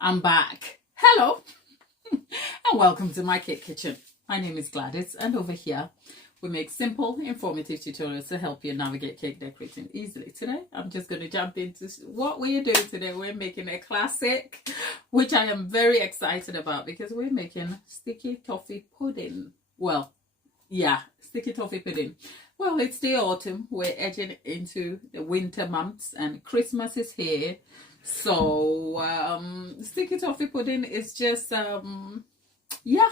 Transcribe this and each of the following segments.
I'm back. Hello and welcome to my cake kitchen. My name is Gladys, and over here we make simple, informative tutorials to help you navigate cake decorating easily. Today I'm just going to jump into what we're doing today. We're making a classic, which I am very excited about because we're making sticky toffee pudding. Well, yeah, sticky toffee pudding. Well, it's the autumn. We're edging into the winter months and Christmas is here. So sticky toffee pudding is just yeah,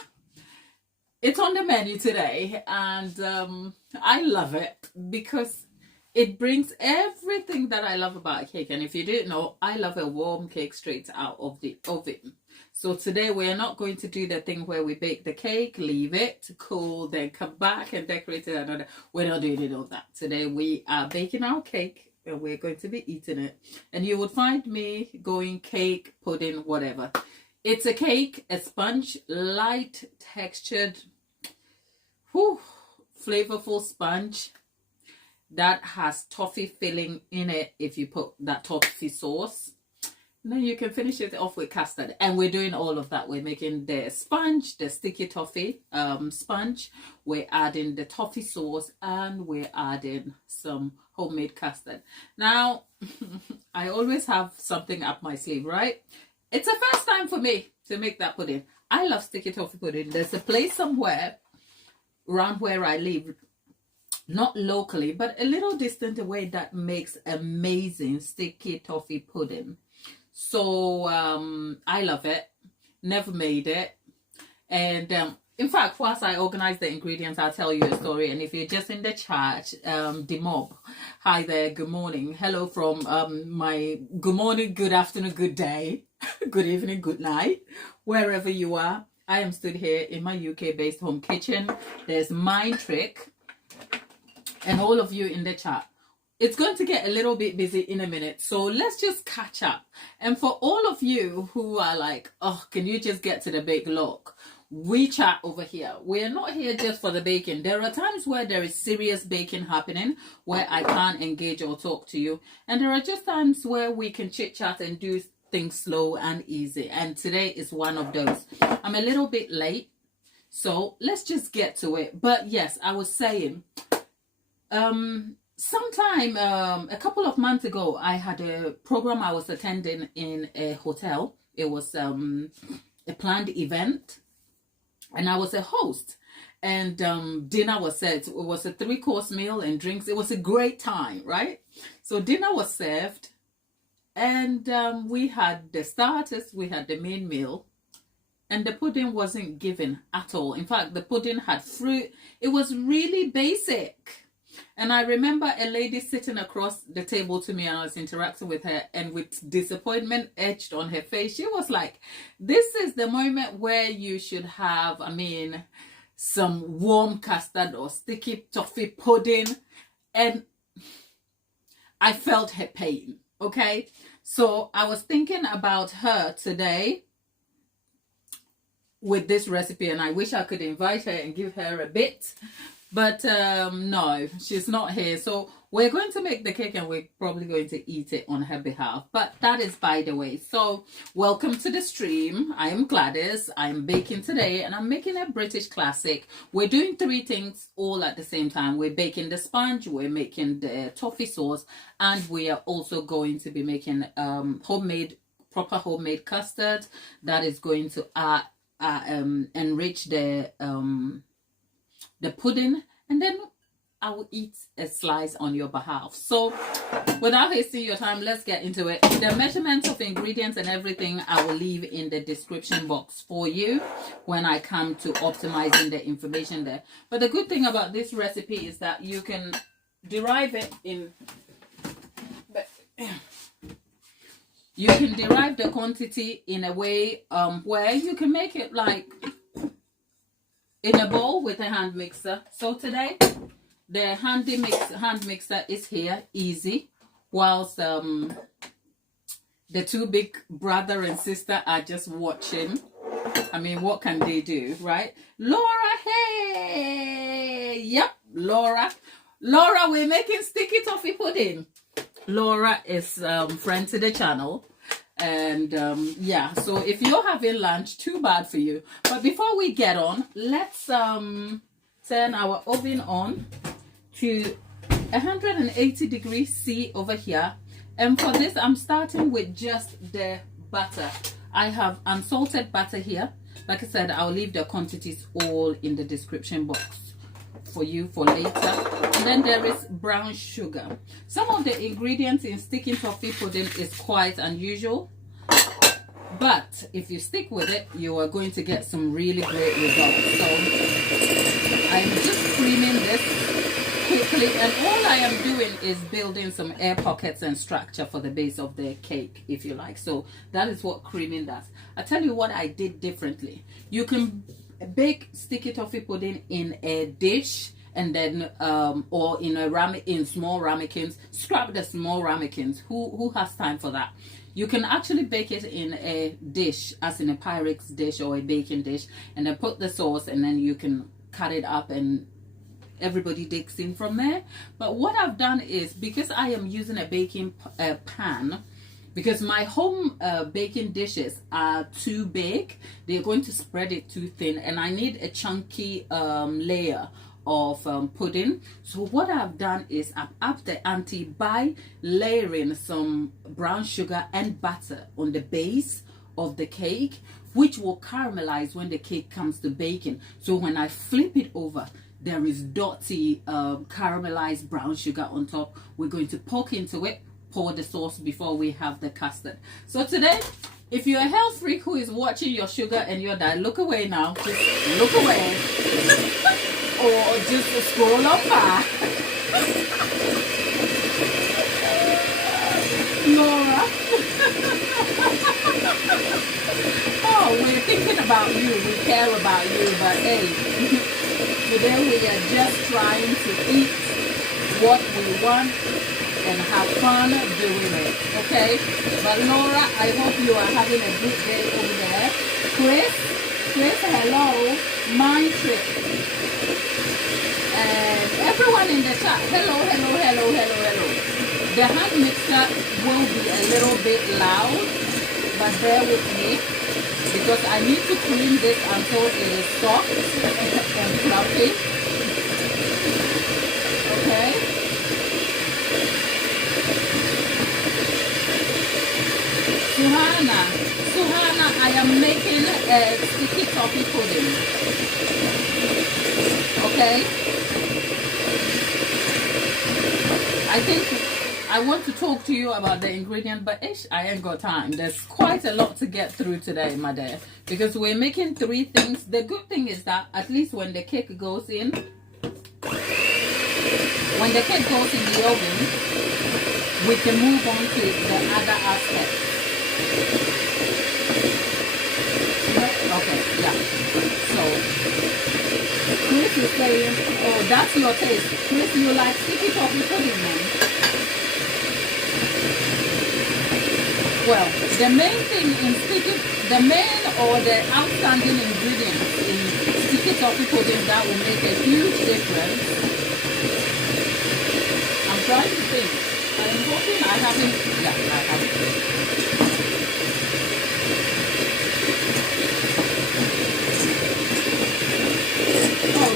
it's on the menu today, and I love it because it brings everything that I love about a cake. And if you didn't know, I love a warm cake straight out of the oven. So today we're not going to do the thing where we bake the cake, leave it to cool, then come back and decorate it another. We're not doing all that. Today we are baking our cake and we're going to be eating it. And you would find me going cake, pudding, whatever. It's a cake, a sponge, light textured, flavorful sponge that has toffee filling in it if you put that toffee sauce. And then you can finish it off with custard. And we're doing all of that. We're making the sponge, the sticky toffee sponge. We're adding the toffee sauce and we're adding some homemade custard. Now, I always have something up my sleeve, right? It's the first time for me to make that pudding. I love sticky toffee pudding. There's a place somewhere around where I live, not locally, but a little distant away, that makes amazing sticky toffee pudding. So I love it. Never made it. And in fact, whilst I organize the ingredients, I'll tell you a story. And if you're just in the chat, Demob, hi there, good morning. Hello from my good morning, good afternoon, good day, good evening, good night, wherever you are. I am stood here in my UK-based home kitchen. There's my trick and all of you in the chat. It's going to get a little bit busy in a minute, so let's just catch up. And for all of you who are like, oh, can you just get to the bake? Look, we chat over here. We're not here just for the baking. There are times where there is serious baking happening, where I can't engage or talk to you. And there are just times where we can chit chat and do things slow and easy. And today is one of those. I'm a little bit late, so let's just get to it. But yes, I was saying, sometime a couple of months ago, I had a program I was attending in a hotel. It was a planned event, and I was a host. And dinner was served. It was a 3-course meal and drinks. It was a great time, right? So dinner was served, and we had the starters, we had the main meal, and the pudding wasn't given at all. In fact, the pudding had fruit. It was really basic. And I remember a lady sitting across the table to me, and I was interacting with her, and with disappointment etched on her face, she was like, this is the moment where you should have, some warm custard or sticky toffee pudding. And I felt her pain, okay? So I was thinking about her today with this recipe, and I wish I could invite her and give her a bit. But no, she's not here. So we're going to make the cake and we're probably going to eat it on her behalf. But that is by the way. So welcome to the stream. I am Gladys. I'm baking today and I'm making a British classic. We're doing 3 things all at the same time. We're baking the sponge, we're making the toffee sauce, and we are also going to be making proper homemade custard that is going to enrich the pudding, and then I will eat a slice on your behalf. So without wasting your time, let's get into it. The measurements of ingredients and everything I will leave in the description box for you when I come to optimizing the information there. But the good thing about this recipe is that you can derive it in the quantity in a way where you can make it like in a bowl with a hand mixer. So today the hand mixer is here, easy, whilst the 2 big brother and sister are just watching. What can they do, right? Laura, hey, yep, Laura, we're making sticky toffee pudding. Laura is friend to the channel, And yeah, so if you're having lunch, too bad for you. But before we get on, let's turn our oven on to 180 degrees C over here. And for this, I'm starting with just the butter. I have unsalted butter here. Like I said, I'll leave the quantities all in the description box for you for later. And then there is brown sugar. Some of the ingredients in sticky toffee pudding is quite unusual, but if you stick with it, you are going to get some really great results. So I'm just creaming this quickly, and all I am doing is building some air pockets and structure for the base of the cake, if you like. So that is what creaming does. I tell you what I did differently. You can bake sticky toffee pudding in a dish, and then or in small ramekins. Scrap the small ramekins. Who has time for that? You can actually bake it in a dish, as in a Pyrex dish or a baking dish, and then put the sauce, and then you can cut it up and everybody digs in from there. But what I've done is, because I am using a baking pan, because my home baking dishes are too big, they're going to spread it too thin, and I need a chunky layer of pudding. So what I've done is I've upped the ante by layering some brown sugar and butter on the base of the cake, which will caramelize when the cake comes to baking. So when I flip it over, there is dotty caramelized brown sugar on top. We're going to poke into it, pour the sauce before we have the custard. So today, if you're a health freak who is watching your sugar and your diet, look away now. Just look away. Or just scroll up by. Laura. Oh, we're thinking about you. We care about you. But hey, today we are just trying to eat what we want and have fun doing it, okay? But Laura, I hope you are having a good day over there. Chris, hello, mind trip. And everyone in the chat, hello. The hand mixer will be a little bit loud, but bear with me, because I need to clean this until it is soft and fluffy. Okay? Suhana, I am making a sticky toffee pudding. Okay? I think I want to talk to you about the ingredient, but I ain't got time. There's quite a lot to get through today, my dear, because we're making 3 things. The good thing is that at least when the cake goes in, the oven, we can move on to the other aspects. Okay, yeah. So Chris is saying, oh, that's your taste. Chris, you like sticky toffee pudding, man? Well, the main thing in the main or the outstanding ingredients in sticky toffee pudding that will make a huge difference. I'm trying to think. I'm hoping I haven't. Yeah, I haven't. Oh,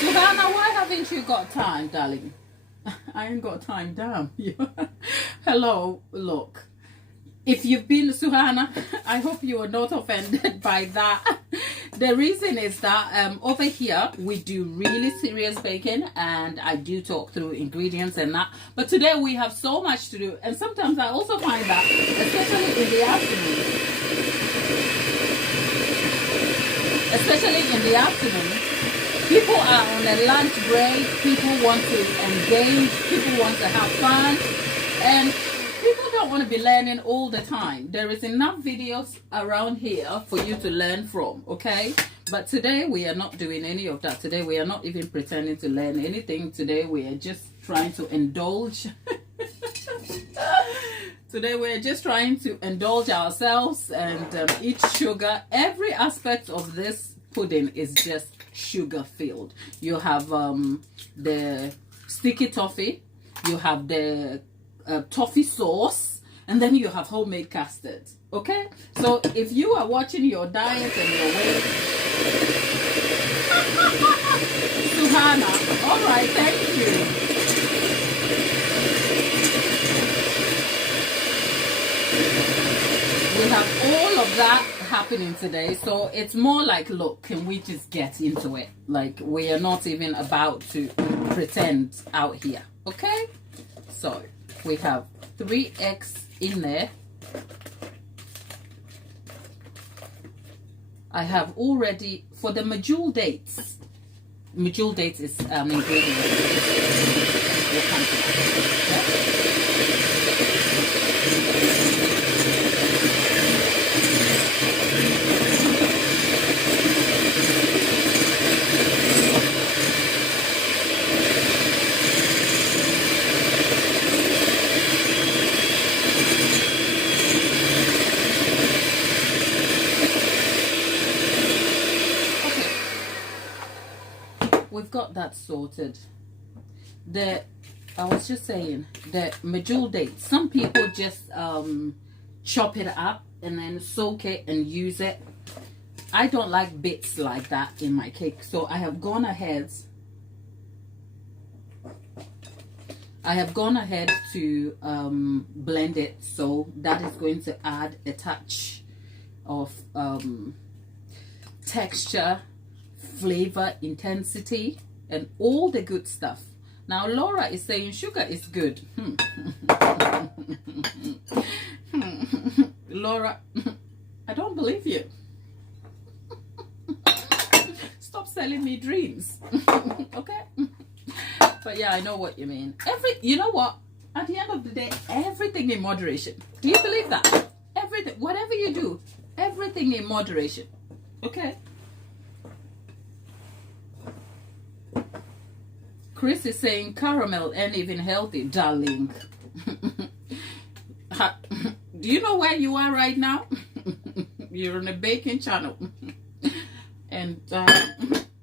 Suhana, why haven't you got time, darling? I ain't got time, damn. Hello, look. If you've been, Suhana, I hope you are not offended by that. The reason is that over here, we do really serious baking, and I do talk through ingredients and that. But today we have so much to do, and sometimes I also find that, especially in the afternoon, people are on a lunch break, people want to engage, people want to have fun, and people don't want to be learning all the time. There is enough videos around here for you to learn from, okay? But today we are not doing any of that. Today we are not even pretending to learn anything. Today we are just trying to indulge. Today we're just trying to indulge ourselves and eat sugar. Every aspect of this pudding is just sugar filled. You have the sticky toffee, you have the toffee sauce, and then you have homemade custard. Okay, so if you are watching your diet and your weight, Suhana, all right, thank you. We have all of that happening today, so it's more like, look, can we just get into it? Like, we are not even about to pretend out here. Okay, so we have 3 eggs in there. I have already, for the medjool dates is ingredient. We'll come to that. We've got that sorted. I was just saying, the medjool dates, some people just chop it up and then soak it and use it. I don't like bits like that in my cake, so I have gone ahead to blend it, so that is going to add a touch of texture, flavor, intensity, and all the good stuff. Now Laura is saying sugar is good. Laura, I don't believe you. Stop selling me dreams. Okay, but yeah, I know what you mean. You know what, at the end of the day, everything in moderation. Do you believe that? Everything, whatever you do, everything in moderation. Okay. Chris is saying caramel ain't even healthy, darling. Do you know where you are right now? You're on a baking channel. And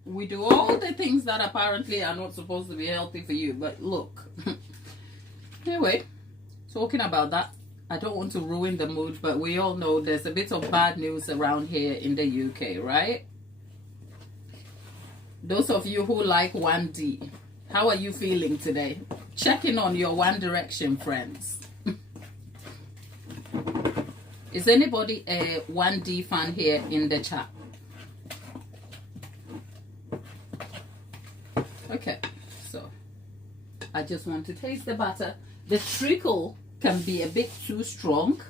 we do all the things that apparently are not supposed to be healthy for you. But look. Anyway, talking about that, I don't want to ruin the mood, but we all know there's a bit of bad news around here in the UK, right? Those of you who like 1D, how are you feeling today? Checking on your One Direction friends. Is anybody a 1D fan here in the chat? Okay, so I just want to taste the butter. The treacle can be a bit too strong.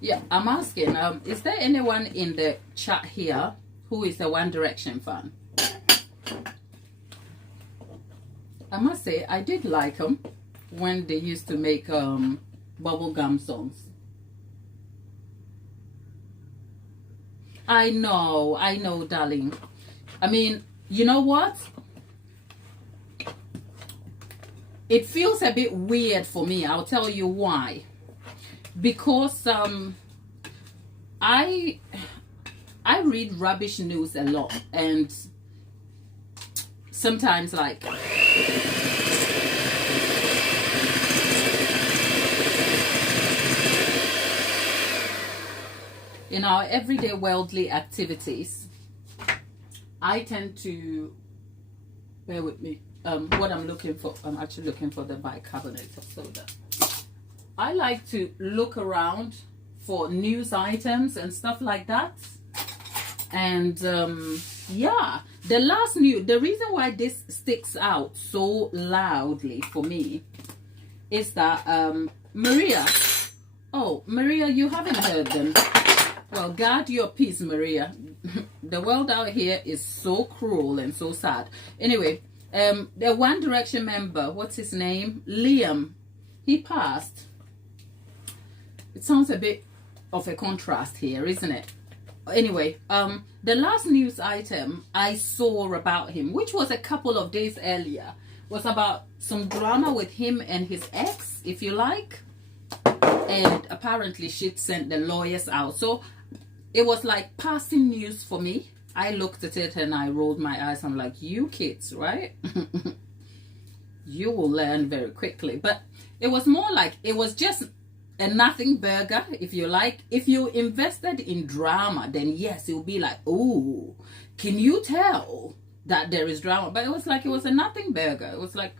Yeah, I'm asking, is there anyone in the chat here who is a One Direction fan? I must say, I did like them when they used to make bubblegum songs. I know, darling. I mean, you know what? It feels a bit weird for me. I'll tell you why. Because I read rubbish news a lot, and sometimes, like, in our everyday worldly activities, I tend to, bear with me, what I'm looking for, I'm actually looking for the bicarbonate of soda. I like to look around for news items and stuff like that. And yeah, the reason why this sticks out so loudly for me is that Maria, you haven't heard them. Well, guard your peace, Maria. The world out here is so cruel and so sad. Anyway, the One Direction member, what's his name? Liam, he passed. It sounds a bit of a contrast here, isn't it? anyway, the last news item I saw about him, which was a couple of days earlier, was about some drama with him and his ex, if you like. And apparently she'd sent the lawyers out. So it was like passing news for me. I looked at it and I rolled my eyes. I'm like, you kids, right? You will learn very quickly. But it was more like, it was just a nothing burger, if you like. If you invested in drama, then yes, it will be like, oh, can you tell that there is drama? But it was like, it was a nothing burger. It was like,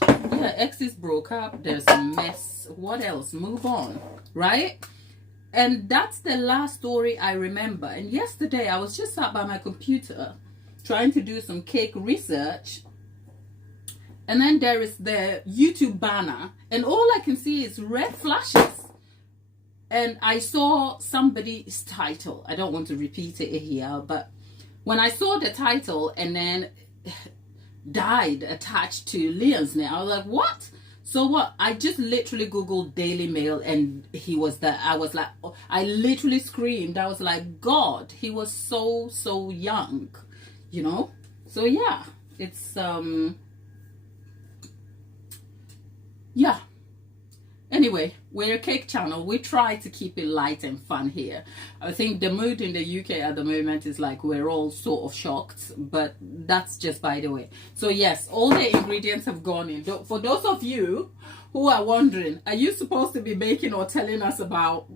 yeah, exes broke up, there's a mess, what else? Move on, right? And that's the last story I remember. And yesterday I was just sat by my computer trying to do some cake research, and then there is the YouTube banner, and all I can see is red flashes. And I saw somebody's title. I don't want to repeat it here, but when I saw the title and then died attached to Leon's name, I was like, what? So what? I just literally Googled Daily Mail and he was there. I was like, I literally screamed. I was like, God, he was so young, you know? So yeah, it's, yeah. Anyway, we're a cake channel. We try to keep it light and fun here. I think the mood in the UK at the moment is like we're all sort of shocked, but that's just by the way. So yes, all the ingredients have gone in. For those of you who are wondering, are you supposed to be baking or telling us about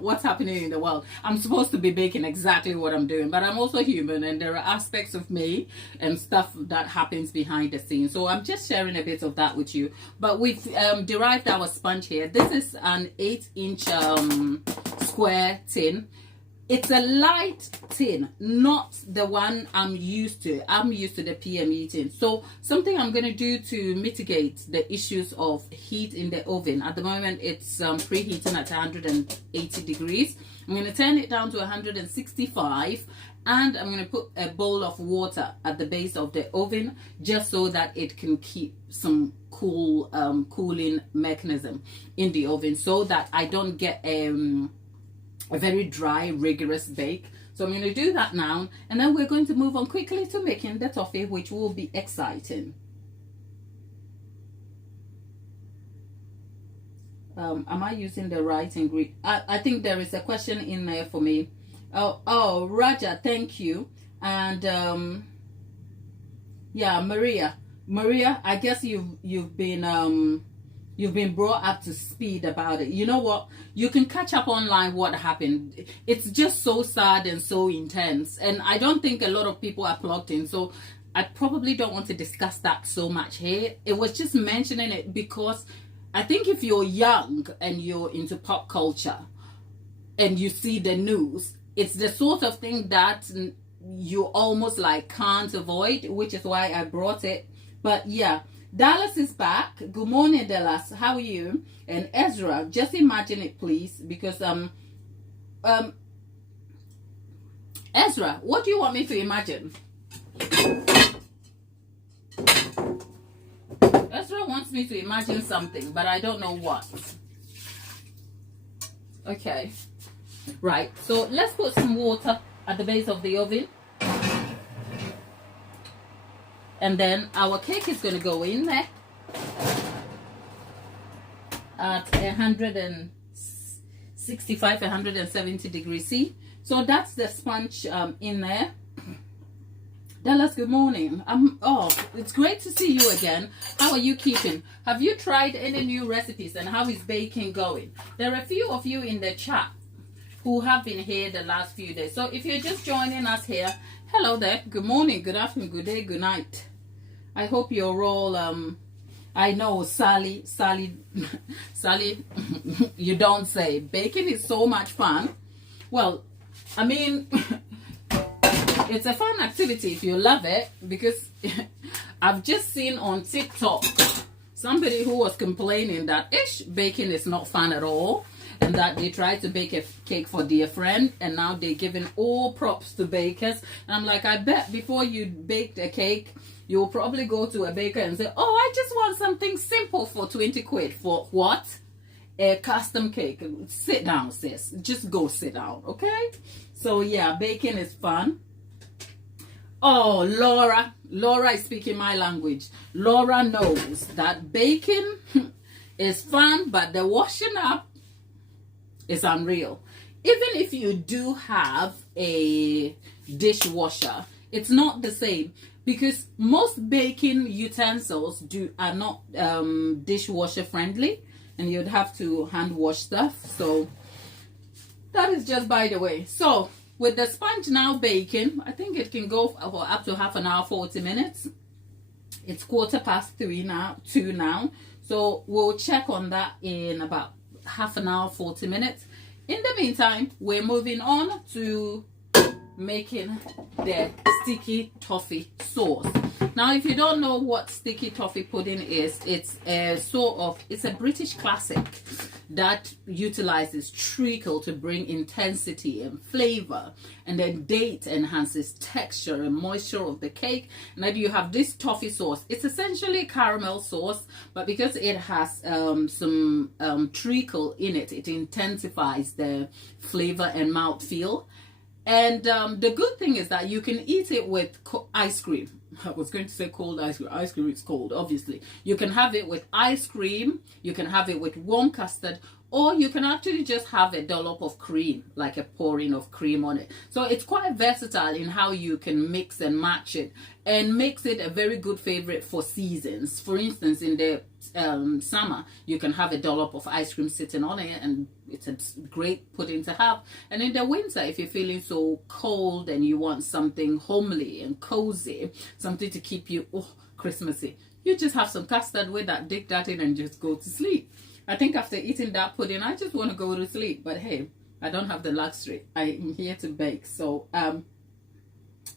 what's happening in the world? I'm supposed to be baking exactly what I'm doing, but I'm also human and there are aspects of me and stuff that happens behind the scenes. So I'm just sharing a bit of that with you. But we've derived our sponge here. This is an 8-inch square tin. It's a light tin, not the one I'm used to. I'm used to the PME tin. So something I'm going to do to mitigate the issues of heat in the oven. At the moment, it's preheating at 180 degrees. I'm going to turn it down to 165. And I'm going to put a bowl of water at the base of the oven just so that it can keep some cool cooling mechanism in the oven so that I don't get a very dry, rigorous bake. So I'm going to do that now, and then we're going to move on quickly to making the toffee, which will be exciting. Am I using the right ingredient? I think there is a question in there for me. Oh, Raja, thank you. And yeah, Maria, I guess you've been brought up to speed about it. You know what? You can catch up online what happened. It's just so sad and so intense. And I don't think a lot of people are plugged in. So I probably don't want to discuss that so much here. It was just mentioning it because I think if you're young and you're into pop culture and you see the news, it's the sort of thing that you almost like can't avoid, which is why I brought it. But yeah. Dallas is back. Good morning, Dallas. How are you? And Ezra, just imagine it, please, because Ezra, what do you want me to imagine? Ezra wants me to imagine something, but I don't know what. Okay, right. So let's put some water at the base of the oven. And then our cake is going to go in there at 165, 170 degrees C. So that's the sponge in there. Dallas, good morning. Oh, it's great to see you again. How are you keeping? Have you tried any new recipes and how is baking going? There are a few of you in the chat who have been here the last few days. So if you're just joining us here, hello there. Good morning, good afternoon, good day, good night. I hope you're all, I know Sally, you don't say. Baking is so much fun. Well, I mean, it's a fun activity if you love it, because I've just seen on TikTok somebody who was complaining that baking is not fun at all. And that they tried to bake a cake for their friend and now they're giving all props to bakers. And I'm like, I bet before you baked a cake, you'll probably go to a baker and say, oh, I just want something simple for 20 quid. For what? a custom cake. Sit down, sis. Just go sit down, okay? So yeah, baking is fun. Oh, Laura is speaking my language. Laura knows that baking is fun, but the washing up is unreal. Even if you do have a dishwasher, it's not the same, because most baking utensils are not dishwasher friendly, and you'd have to hand wash stuff. So that is just by the way. So with the sponge now baking, I think it can go for up to half an hour, 40 minutes. It's 2:15 now, 2 now. So we'll check on that in about half an hour, 40 minutes. In the meantime, we're moving on to making the sticky toffee sauce. Now, if you don't know what sticky toffee pudding is, it's a British classic that utilizes treacle to bring intensity and flavor, and then date enhances texture and moisture of the cake. And then you have this toffee sauce. It's essentially caramel sauce, but because it has some treacle in it, it intensifies the flavor and mouthfeel. And the good thing is that you can eat it with ice cream. I was going to say cold ice cream. Ice cream is cold, obviously. You can have it with ice cream. You can have it with warm custard. Or you can actually just have a dollop of cream, like a pouring of cream on it. So it's quite versatile in how you can mix and match it, and makes it a very good favorite for seasons. For instance, in the summer, you can have a dollop of ice cream sitting on it, and it's a great pudding to have. And in the winter, if you're feeling so cold and you want something homely and cozy, something to keep you Christmassy, you just have some custard with that, dig that in, and just go to sleep. I think after eating that pudding, I just want to go to sleep. But hey, I don't have the luxury. I'm here to bake. So,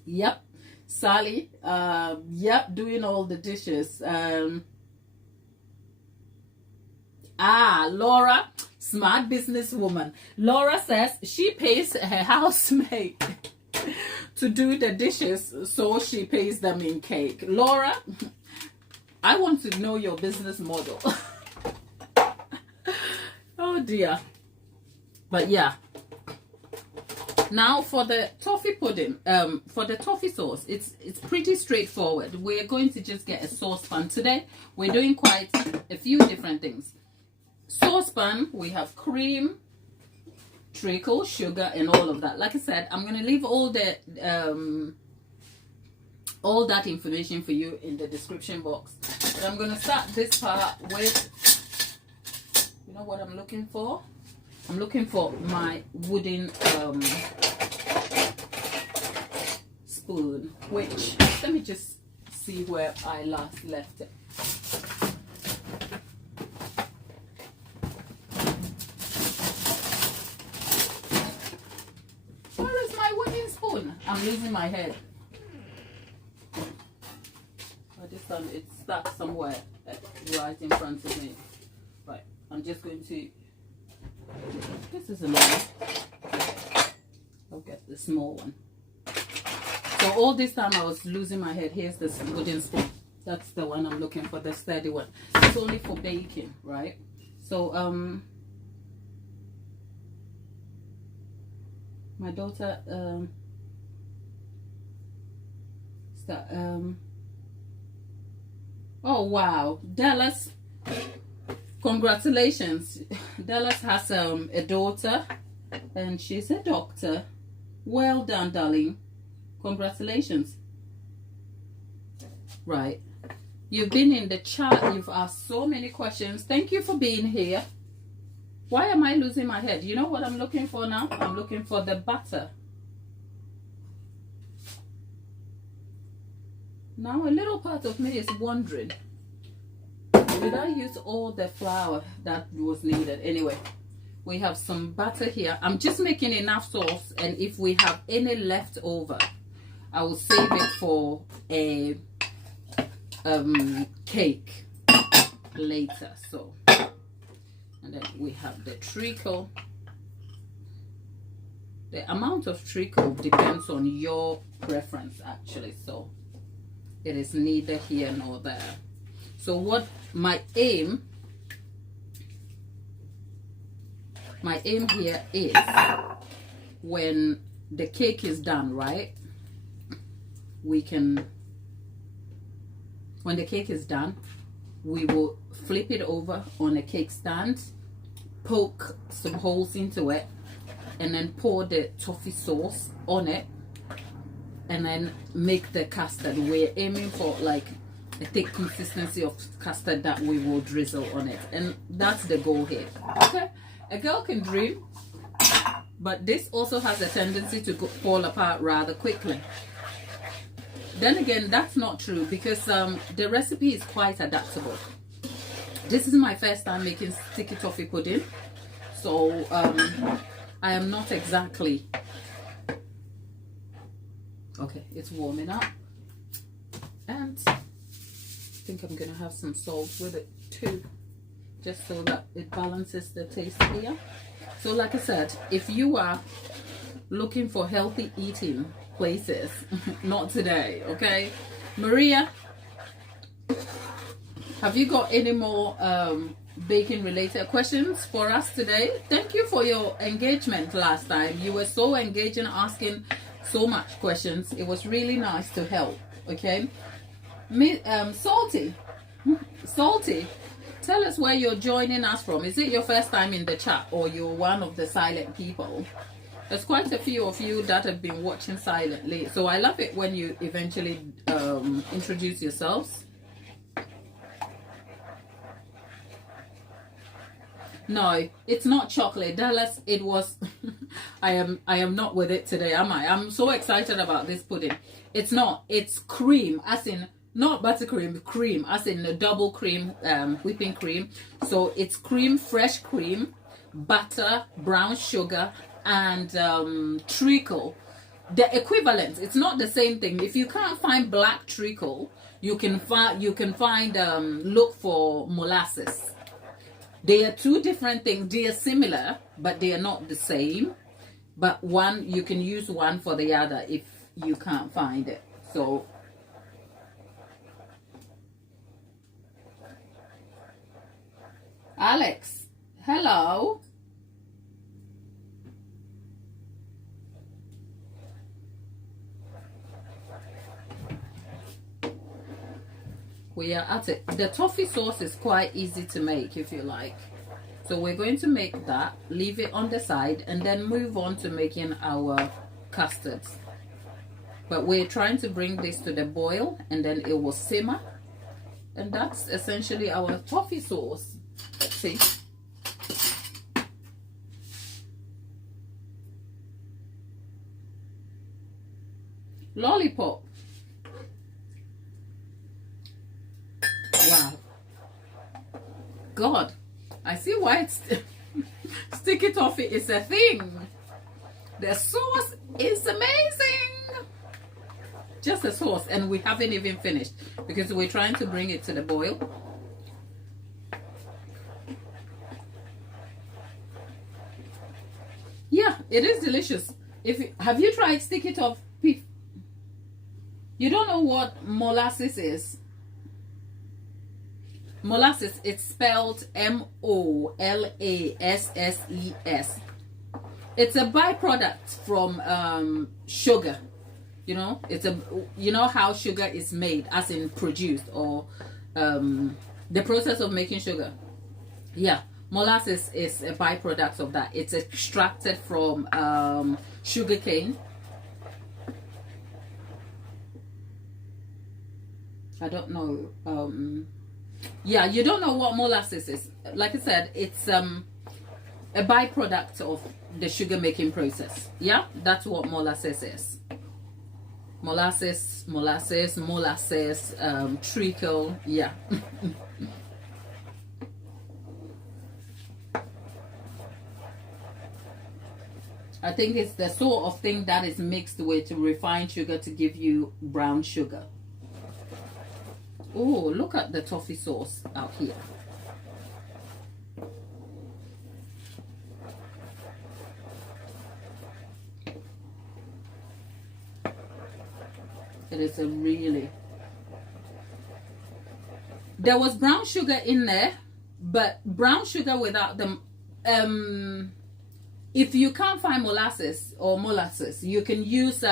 yep. Sally, yep, doing all the dishes. Laura, smart businesswoman. Laura says she pays her housemaid to do the dishes, so she pays them in cake. Laura, I want to know your business model. Oh dear. But yeah, now for the toffee pudding, for the toffee sauce, it's pretty straightforward. We're going to just get a saucepan today. We're doing quite a few different things. Saucepan, we have cream, treacle, sugar, and all of that. Like I said, I'm going to leave all that information for you in the description box. But I'm going to start this part with, you know what I'm looking for? I'm looking for my wooden spoon, which, let me just see where I last left it. Where is my wooden spoon? I'm losing my head. This time it's stuck somewhere right in front of me. Right, I'm just going to, this is a long, I'll get the small one. So all this time I was losing my head. Here's this wooden spoon. That's the one I'm looking for, the sturdy one. It's only for baking, right? So my daughter oh wow, Dallas, congratulations. Dallas has a daughter and she's a doctor. Well done, darling. Congratulations. Right, you've been in the chat, you've asked so many questions. Thank you for being here. Why am I losing my head? You know what I'm looking for now? I'm looking for the butter. Now a little part of me is wondering, did I use all the flour that was needed? Anyway, we have some butter here. I'm just making enough sauce, and if we have any left over, I will save it for a cake later. So, and then we have the treacle. The amount of treacle depends on your preference, actually, so it is neither here nor there. So what my aim My aim here is when the cake is done, right? When the cake is done, we will flip it over on a cake stand, poke some holes into it, and then pour the toffee sauce on it, and then make the custard. We're aiming for like a thick consistency of custard that we will drizzle on it, and that's the goal here. Okay, a girl can dream, but this also has a tendency to fall apart rather quickly. Then again, that's not true, because the recipe is quite adaptable. This is my first time making sticky toffee pudding, so I am not exactly... Okay, it's warming up, and I think I'm gonna have some salt with it too, just so that it balances the taste here. So like I said, if you are looking for healthy eating places, not today, okay? Maria, have you got any more baking related questions for us today? Thank you for your engagement last time. You were so engaging, asking so much questions. It was really nice to help. Okay, Salty, tell us where you're joining us from. Is it your first time in the chat, or you're one of the silent people? There's quite a few of you that have been watching silently, so I love it when you eventually introduce yourselves. No, it's not chocolate, Dallas. It was I am not with it today, am I? I'm so excited about this pudding. It's not, it's cream, as in not buttercream, cream, as in a double cream, whipping cream. So it's cream, fresh cream, butter, brown sugar, and treacle. The equivalent, it's not the same thing. If you can't find black treacle, you can find look for molasses. They are two different things. They are similar, but they are not the same. But one, you can use one for the other if you can't find it. So Alex, hello. We are at it. The toffee sauce is quite easy to make if you like. So we're going to make that, leave it on the side, and then move on to making our custards. But we're trying to bring this to the boil, and then it will simmer. And that's essentially our toffee sauce. Let's see. Lollipop. Wow. God, I see why it's sticky toffee is a thing. The sauce is amazing. Just the sauce, and we haven't even finished because we're trying to bring it to the boil. Yeah, it is delicious. Have you tried sticky toffee? You don't know what molasses is? Molasses, it's spelled M-O-L-A-S-S-E-S. It's a byproduct from sugar. You know, you know how sugar is made, as in produced, or the process of making sugar. Yeah, molasses is a byproduct of that. It's extracted from sugar cane. I don't know. Yeah, you don't know what molasses is. Like I said, it's a byproduct of the sugar making process. Yeah, that's what molasses is. Molasses, treacle. Yeah. I think it's the sort of thing that is mixed with refined sugar to give you brown sugar. Oh, look at the toffee sauce out here. It is a really... There was brown sugar in there, but brown sugar without the... If you can't find molasses, you can use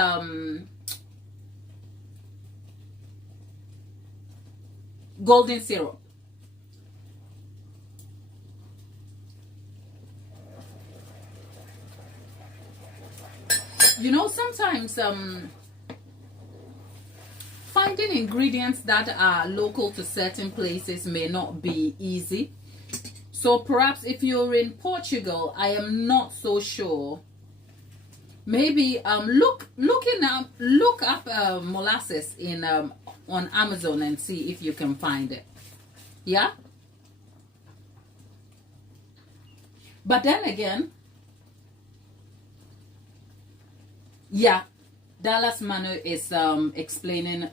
golden syrup. You know, sometimes finding ingredients that are local to certain places may not be easy. So perhaps if you're in Portugal, I am not so sure. Maybe look up molasses in on Amazon and see if you can find it. Yeah. But then again, yeah, Dallas Manu is explaining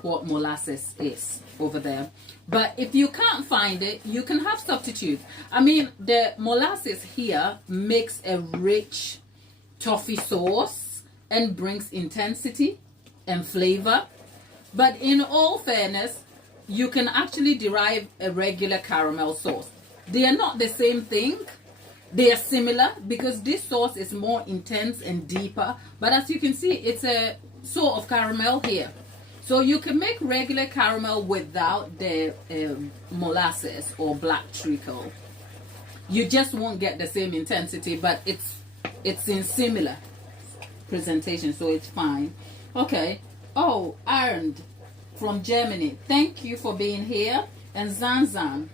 what molasses is over there. But if you can't find it, you can have substitute. I mean, the molasses here makes a rich toffee sauce and brings intensity and flavor. But in all fairness, you can actually derive a regular caramel sauce. They are not the same thing. They are similar because this sauce is more intense and deeper. But as you can see, it's a sort of caramel here. So you can make regular caramel without the molasses or black treacle. You just won't get the same intensity, but it's in similar presentation, so it's fine. Okay. Oh, Arnd from Germany, thank you for being here. And Zanzan.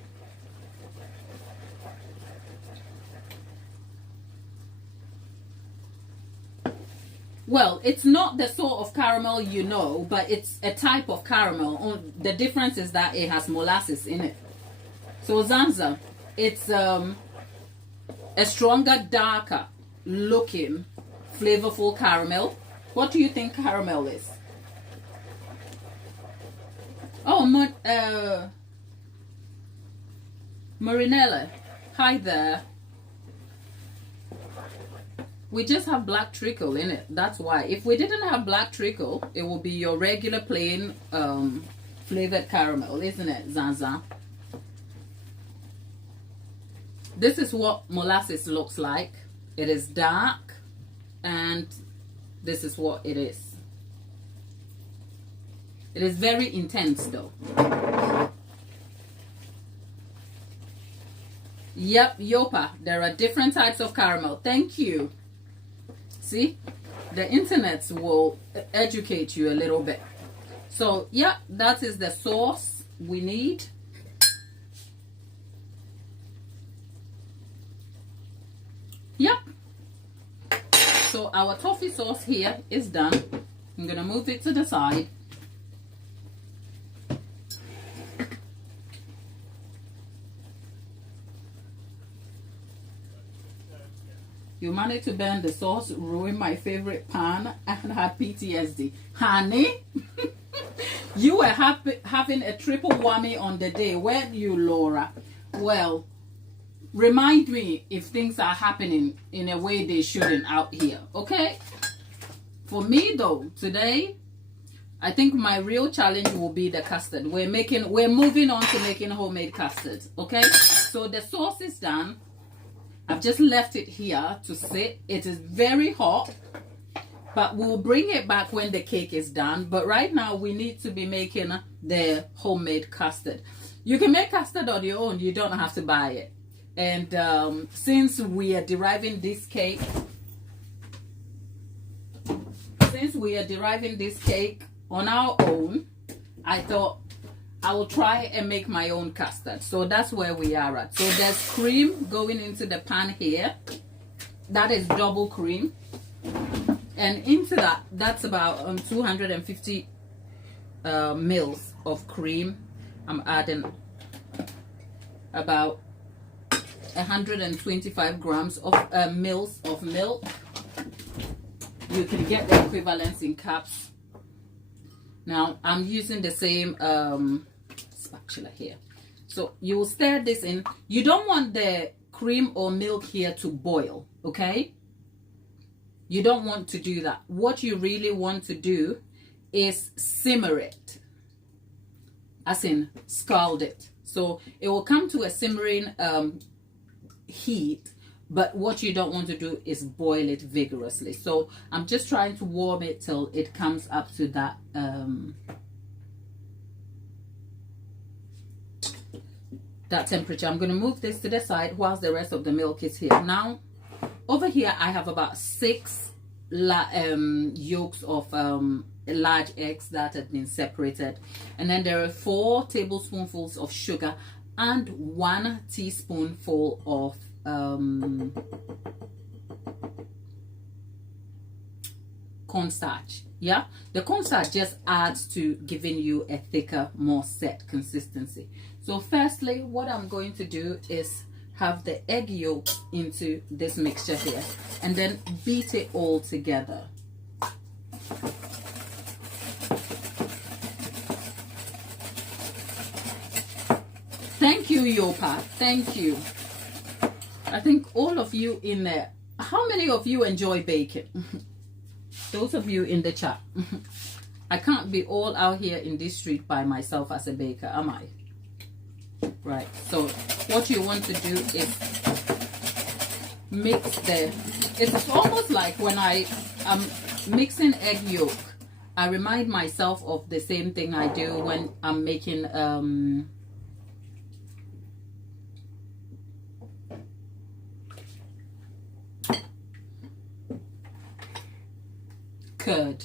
Well, it's not the sort of caramel you know, but it's a type of caramel. The difference is that it has molasses in it. So Zanza, it's a stronger, darker looking, flavorful caramel. What do you think caramel is? Oh, Marinella, hi there. We just have black treacle in it. That's why. If we didn't have black treacle, it would be your regular plain flavored caramel, isn't it, Zanza? This is what molasses looks like. It is dark, and this is what it is. It is very intense, though. Yep, Yopa. There are different types of caramel. Thank you. See, the internet will educate you a little bit. So, yeah, that is the sauce we need. Yep. So, our toffee sauce here is done. I'm going to move it to the side. You managed to burn the sauce, ruin my favorite pan, and had PTSD. Honey, you were having a triple whammy on the day, weren't you, Laura? Well, remind me if things are happening in a way they shouldn't out here, okay? For me, though, today, I think my real challenge will be the custard. We're moving on to making homemade custard, okay? So the sauce is done. I've just left it here to sit. It is very hot, but we'll bring it back when the cake is done. But right now, we need to be making the homemade custard. You can make custard on your own. You don't have to buy it. And since we are deriving this cake on our own, I thought I will try and make my own custard. So that's where we are at. So there's cream going into the pan here. That is double cream. And into that, that's about 250 mils of cream. I'm adding about 125 grams of mils of milk. You can get the equivalents in cups. Now, I'm using the same spatula here. So, you will stir this in. You don't want the cream or milk here to boil, okay? You don't want to do that. What you really want to do is simmer it. As in, scald it. So, it will come to a simmering heat, But what you don't want to do is boil it vigorously. So I'm just trying to warm it till it comes up to that that temperature. I'm going to move this to the side whilst the rest of the milk is here. Now over here I have about 6 yolks of large eggs that had been separated, and then there are 4 tablespoonfuls of sugar and 1 teaspoonful of cornstarch. Yeah, the cornstarch just adds to giving you a thicker, more set consistency. So firstly, what I'm going to do is have the egg yolk into this mixture here and then beat it all together. Thank you, Yopa. Thank you. I think all of you in there, how many of you enjoy baking? Those of you in the chat. I can't be all out here in this street by myself as a baker, am I? Right, so what you want to do is mix it's almost like when I am mixing egg yolk, I remind myself of the same thing I do when I'm making curd.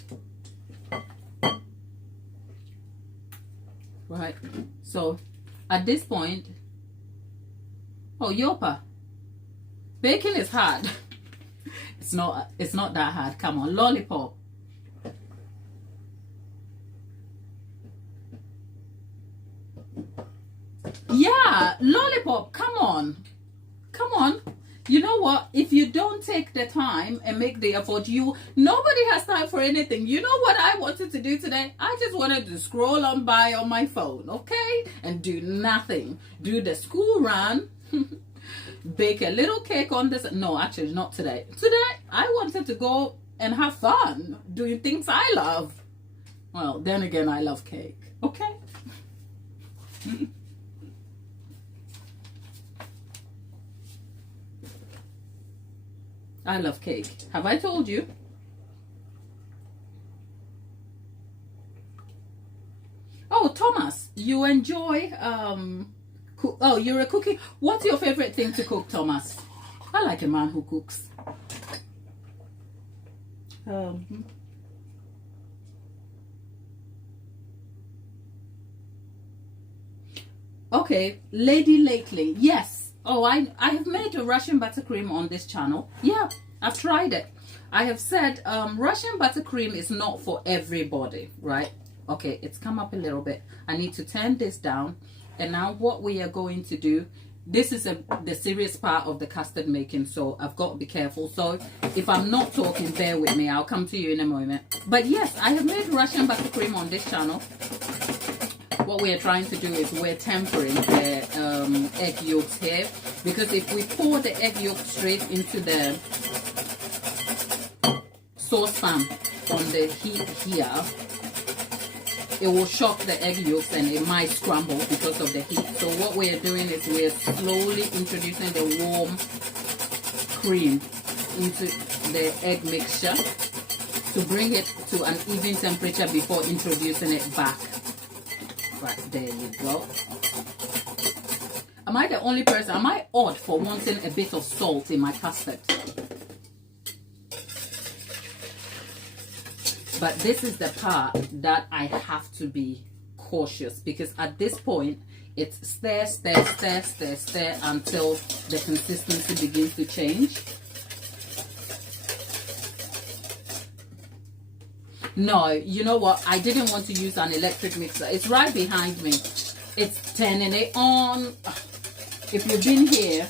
Right, so at this point, oh Yopa, baking is hard. It's not that hard. Come on, lollipop. Yeah, lollipop, come on. You know what? If you don't take the time and make the effort, nobody has time for anything. You know what I wanted to do today? I just wanted to scroll on by on my phone, okay? And do nothing. Do the school run. Bake a little cake on this. No, actually not today. Today, I wanted to go and have fun doing things I love. Well, then again, I love cake, okay? I love cake. Have I told you? Oh, Thomas, you enjoy oh, you're a cookie. What's your favorite thing to cook, Thomas? I like a man who cooks. Okay, Lady Lately. Yes. Oh, I have made a Russian buttercream on this channel. Yeah, I've tried it. I have said Russian buttercream is not for everybody, right? Okay, it's come up a little bit. I need to turn this down. And now what we are going to do, this is the serious part of the custard making, so I've got to be careful. So if I'm not talking, bear with me. I'll come to you in a moment. But yes, I have made Russian buttercream on this channel. What we are trying to do is we're tempering the egg yolks here, because if we pour the egg yolk straight into the saucepan on the heat here, it will shock the egg yolks and it might scramble because of the heat. So what we are doing is we are slowly introducing the warm cream into the egg mixture to bring it to an even temperature before introducing it back. Right, there you go. Am I the only person? Am I odd for wanting a bit of salt in my custard? But this is the part that I have to be cautious, because at this point it's stir until the consistency begins to change. No, you know what? I didn't want to use an electric mixer. It's right behind me. It's turning it on. If you've been here.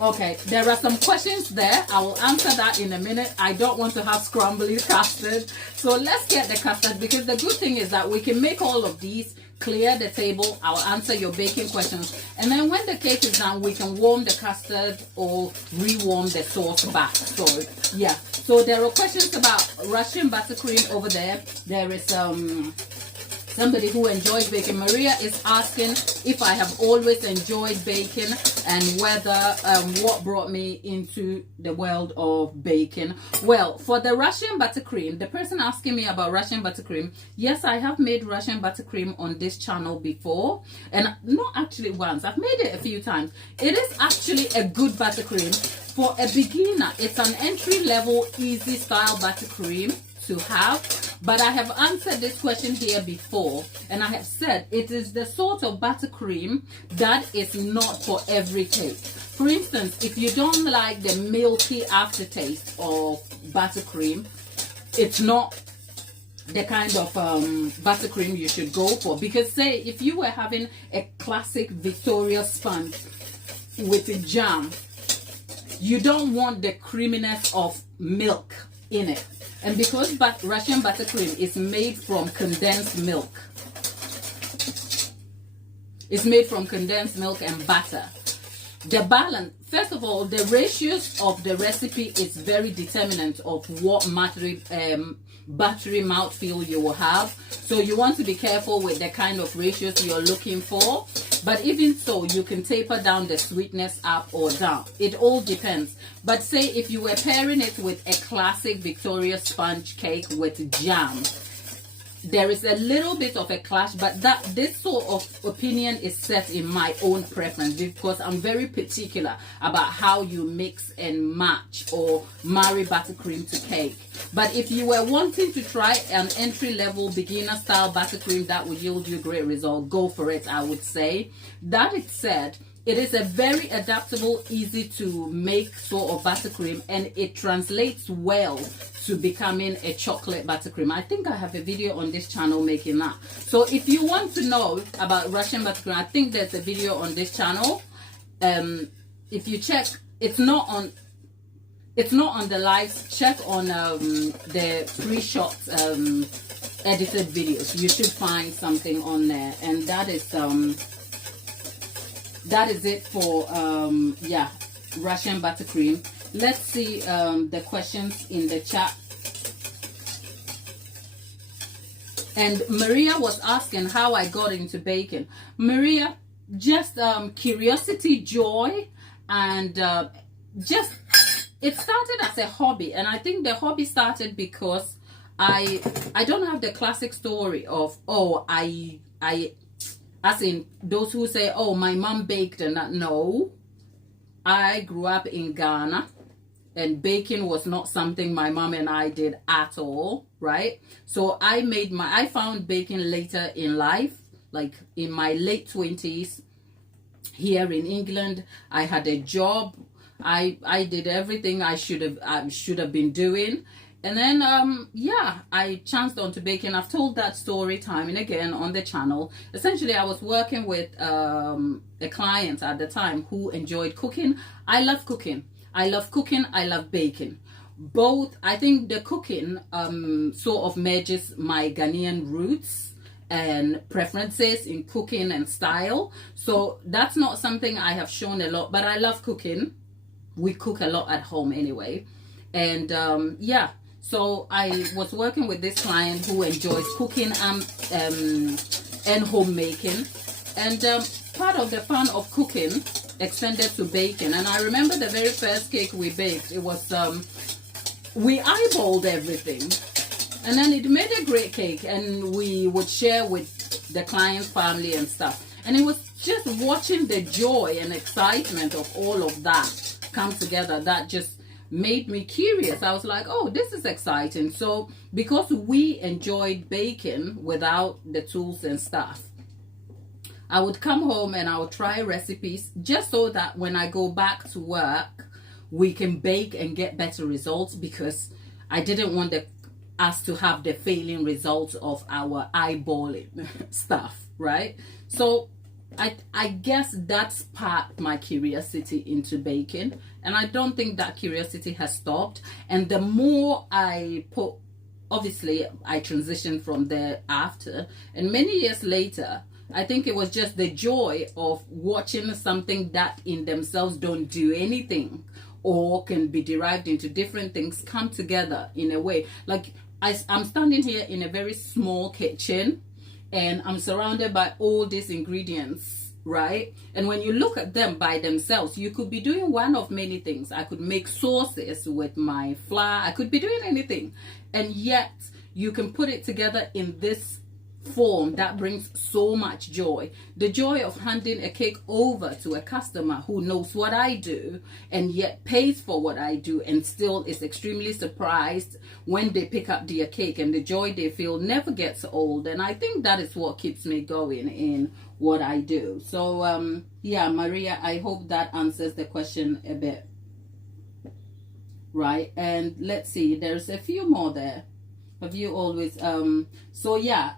Okay, there are some questions there. I will answer that in a minute. I don't want to have scrumbly custard. So let's get the custard, because the good thing is that we can make all of these, clear the table. I'll answer your baking questions. And then when the cake is done, we can warm the custard or rewarm the sauce back. So yeah, so there are questions about Russian buttercream over there. There is Somebody who enjoys baking. Maria is asking if I have always enjoyed baking and whether what brought me into the world of baking. Well, for the Russian buttercream, the person asking me about Russian buttercream, yes, I have made Russian buttercream on this channel before, and not actually once. I've made it a few times. It is actually a good buttercream for a beginner. It's an entry-level, easy style buttercream to have, but I have answered this question here before, and I have said it is the sort of buttercream that is not for every cake. For instance, if you don't like the milky aftertaste of buttercream, it's not the kind of buttercream you should go for. Because say if you were having a classic Victoria sponge with a jam, you don't want the creaminess of milk in it. And because Russian buttercream is made from condensed milk, it's made from condensed milk and butter. The balance, first of all, the ratios of the recipe is very determinant of what buttery mouthfeel you will have. So you want to be careful with the kind of ratios you're looking for. But even so, you can taper down the sweetness up or down. It all depends. But say if you were pairing it with a classic Victoria sponge cake with jam, there is a little bit of a clash, but this sort of opinion is set in my own preference because I'm very particular about how you mix and match or marry buttercream to cake. But if you were wanting to try an entry-level beginner style buttercream that would yield you great result, go for it, I would say. That it said, it is a very adaptable, easy to make sort of buttercream, and it translates well to becoming a chocolate buttercream. I think I have a video on this channel making that. So if you want to know about Russian buttercream, I think there's a video on this channel. If you check, it's not on the live. Check on the pre-shot edited videos. You should find something on there, and that is it for yeah, Russian buttercream. Let's see the questions in the chat. And Maria was asking how I got into baking. Maria, just curiosity, joy, and just it started as a hobby. And I think the hobby started because I don't have the classic story of, oh, I as in those who say, oh, my mom baked and that. No, I grew up in Ghana, and baking was not something my mom and I did at all, right? So I found baking later in life, like in my late 20s here in England. I had a job. I did everything I should have been doing. And then, yeah, I chanced onto baking. I've told that story time and again on the channel. Essentially, I was working with a client at the time who enjoyed cooking. I love cooking. I love cooking. I love baking. Both, I think the cooking sort of merges my Ghanaian roots and preferences in cooking and style. So that's not something I have shown a lot, but I love cooking. We cook a lot at home anyway. And yeah. So I was working with this client who enjoys cooking and homemaking, and part of the fun of cooking extended to baking. And I remember the very first cake we baked. It was we eyeballed everything, and then it made a great cake, and we would share with the client's family and stuff. And it was just watching the joy and excitement of all of that come together that just made me curious. I was like, oh, this is exciting. So because we enjoyed baking without the tools and stuff, I would come home and I would try recipes just so that when I go back to work, we can bake and get better results, because I didn't want us to have the failing results of our eyeballing stuff, right? So I guess that sparked my curiosity into baking, and I don't think that curiosity has stopped. And the more I put, obviously I transitioned from there after, and many years later, I think it was just the joy of watching something that in themselves don't do anything or can be derived into different things come together in a way. Like I'm standing here in a very small kitchen, and I'm surrounded by all these ingredients, right? And when you look at them by themselves, you could be doing one of many things. I could make sauces with my flour, I could be doing anything, and yet you can put it together in this form that brings so much joy. The joy of handing a cake over to a customer who knows what I do and yet pays for what I do, and still is extremely surprised when they pick up their cake, and the joy they feel never gets old. And I think that is what keeps me going in what I do. So yeah, Maria, I hope that answers the question a bit, right? And let's see, there's a few more there. Have you always so yeah,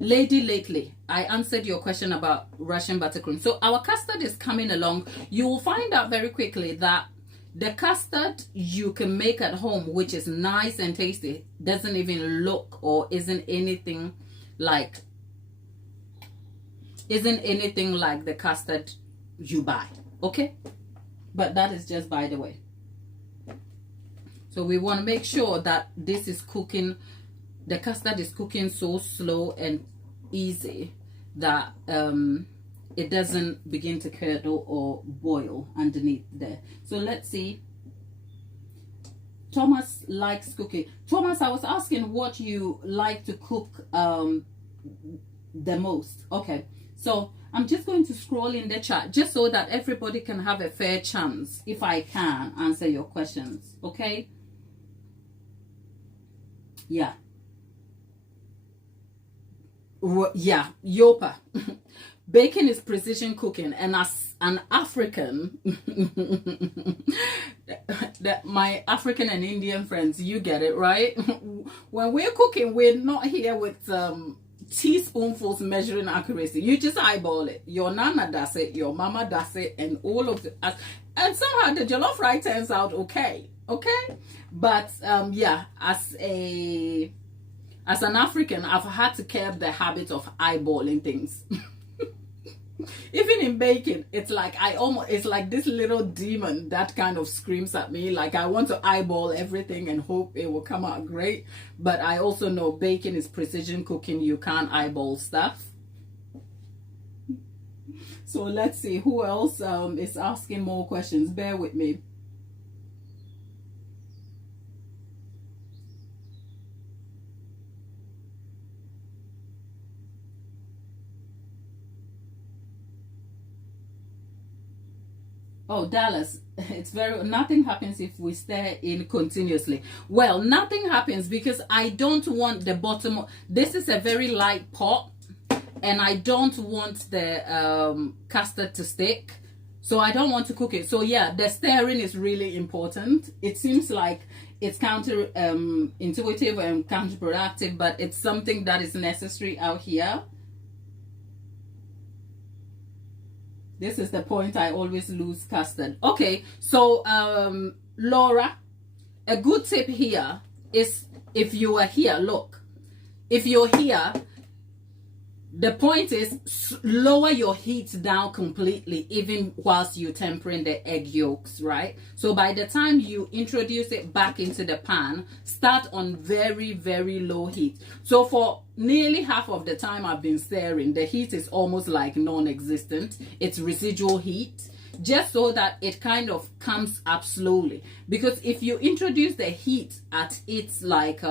Lady Lately, I answered your question about Russian buttercream. So our custard is coming along. You will find out very quickly that the custard you can make at home, which is nice and tasty, doesn't even look or isn't anything like the custard you buy, okay? But that is just by the way. So we want to make sure that this is cooking, the custard is cooking so slow and easy that it doesn't begin to curdle or boil underneath there. So let's see. Thomas likes cooking. Thomas, I was asking what you like to cook the most. Okay, so I'm just going to scroll in the chat just so that everybody can have a fair chance, if I can, answer your questions, okay? Yeah. Yeah, Yopa. Baking is precision cooking, and as an African, my African and Indian friends, you get it, right? When we're cooking, we're not here with teaspoonfuls measuring accuracy. You just eyeball it. Your nana does it, your mama does it, and all of the, and somehow the jollof rice turns out okay. Okay, but yeah, as an African, I've had to curb the habit of eyeballing things. Even in baking, it's like it's like this little demon that kind of screams at me, like I want to eyeball everything and hope it will come out great. But I also know baking is precision cooking. You can't eyeball stuff. So let's see who else is asking more questions. Bear with me. Oh, Dallas, it's nothing happens if we stir in continuously. Well, nothing happens because I don't want the bottom. This is a very light pot, and I don't want the custard to stick. So I don't want to cook it. So yeah, the stirring is really important. It seems like it's counter intuitive and counterproductive, but it's something that is necessary out here. This is the point I always lose custard. Okay, so Laura, a good tip here is if you are here, look, if you're here, the point is lower your heat down completely, even whilst you're tempering the egg yolks, right? So by the time you introduce it back into the pan, start on very, very low heat. So for nearly half of the time I've been stirring, the heat is almost like non-existent. It's residual heat, just so that it kind of comes up slowly. Because if you introduce the heat at its like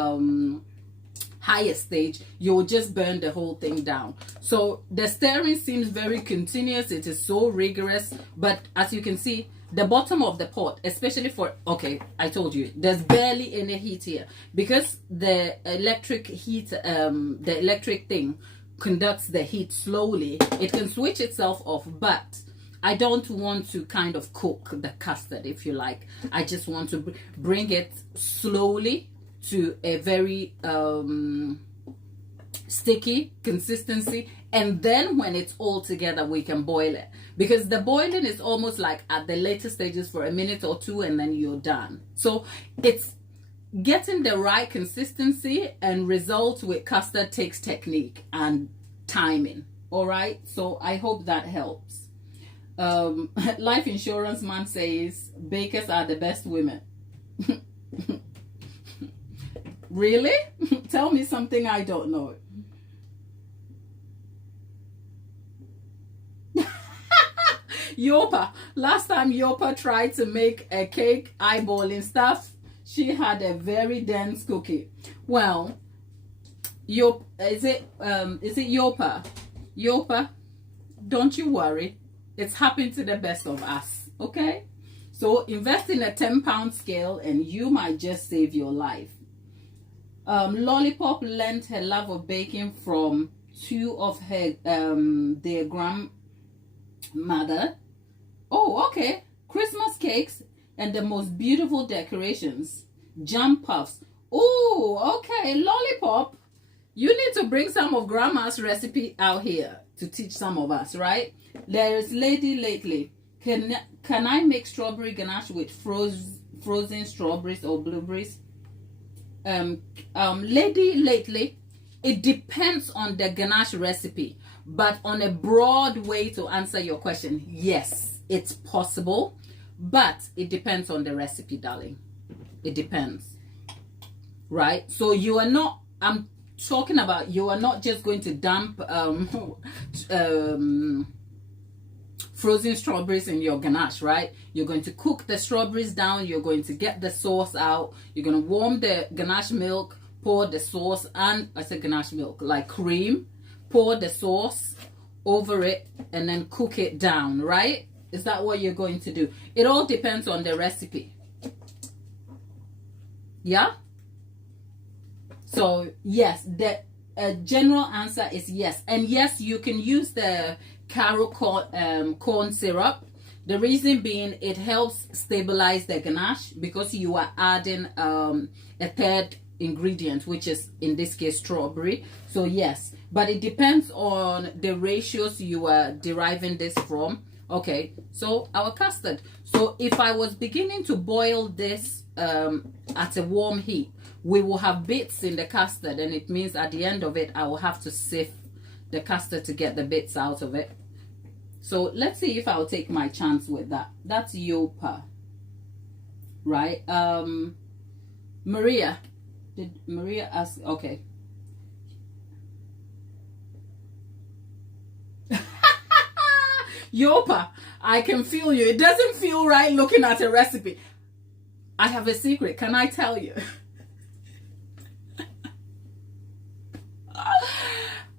highest stage, you'll just burn the whole thing down. So the stirring seems very continuous, it is so rigorous, but as you can see, the bottom of the pot, especially for, okay, I told you there's barely any heat here because the electric heat, the electric thing conducts the heat slowly. It can switch itself off, but I don't want to kind of cook the custard, if you like. I just want to bring it slowly to a very sticky consistency, and then when it's all together we can boil it, because the boiling is almost like at the later stages for a minute or two and then you're done. So it's getting the right consistency, and results with custard takes technique and timing. All right, so I hope that helps. Life insurance man says bakers are the best women. Really? Tell me something I don't know. Yopa. Last time Yopa tried to make a cake eyeballing stuff, she had a very dense cookie. Well, is it Yopa? Yopa, don't you worry. It's happened to the best of us, okay? So invest in a 10-pound scale and you might just save your life. Lollipop learned her love of baking from two of her their grandmother. Oh, okay. Christmas cakes and the most beautiful decorations. Jam puffs. Oh, okay. Lollipop. You need to bring some of Grandma's recipe out here to teach some of us, right? There is Lady Lately. Can I make strawberry ganache with frozen strawberries or blueberries? Lady Lately, it depends on the ganache recipe, but on a broad way to answer your question, yes, it's possible, but it depends on the recipe, darling. It depends, right? So you are not, I'm talking about, you are not just going to dump frozen strawberries in your ganache, right? You're going to cook the strawberries down, you're going to get the sauce out, you're going to warm the ganache milk, pour the sauce, and I said ganache milk, like cream, pour the sauce over it, and then cook it down, right? Is that what you're going to do? It all depends on the recipe. Yeah? So, yes, the general answer is yes. And yes, you can use the Caro corn syrup. The reason being, it helps stabilize the ganache because you are adding a third ingredient, which is in this case strawberry. So yes, but it depends on the ratios you are deriving this from. Okay, so our custard. So if I was beginning to boil this at a warm heat, we will have bits in the custard, and it means at the end of it I will have to sift the custard to get the bits out of it. So let's see if I'll take my chance with that. That's Yopa, right? Maria, did Maria ask? Okay. Yopa, I can feel you. It doesn't feel right looking at a recipe. I have a secret. Can I tell you?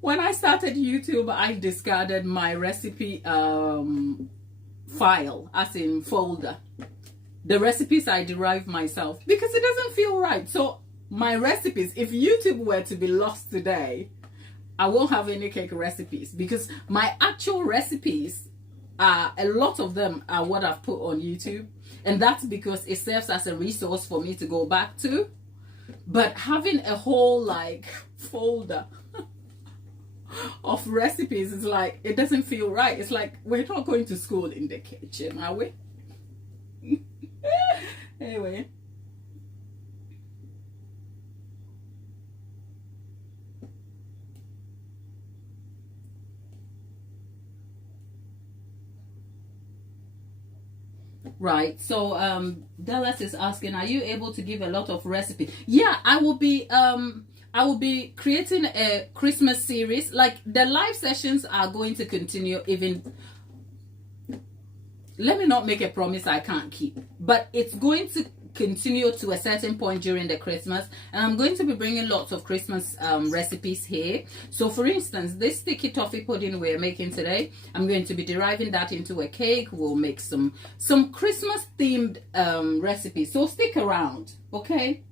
When I started YouTube, I discarded my recipe file, as in folder. The recipes I derive myself because it doesn't feel right. So my recipes, if YouTube were to be lost today, I won't have any cake recipes because my actual recipes, a lot of them are what I've put on YouTube. And that's because it serves as a resource for me to go back to. But having a whole like folder of recipes is like, it doesn't feel right. It's like we're not going to school in the kitchen, are we? Anyway. Right, so Dallas is asking, are you able to give a lot of recipe? Yeah, I will be creating a Christmas series. Like the live sessions are going to continue even. Let me not make a promise I can't keep, but it's going to continue to a certain point during the Christmas, and I'm going to be bringing lots of Christmas recipes here. So for instance, this sticky toffee pudding we're making today, I'm going to be deriving that into a cake. We'll make some Christmas themed recipes, so stick around, okay?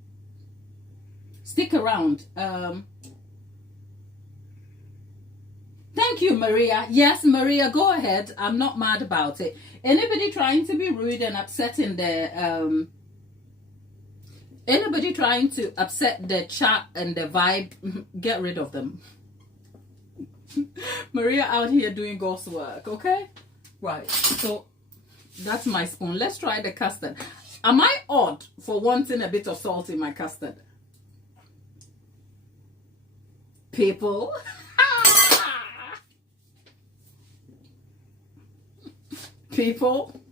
Stick around. Thank you, Maria. Yes, Maria, go ahead. I'm not mad about it. Anybody trying to be rude and upsetting the anybody trying to upset the chat and the vibe, get rid of them. Maria out here doing God's work, okay? Right, so that's my spoon. Let's try the custard. Am I odd for wanting a bit of salt in my custard? People. People.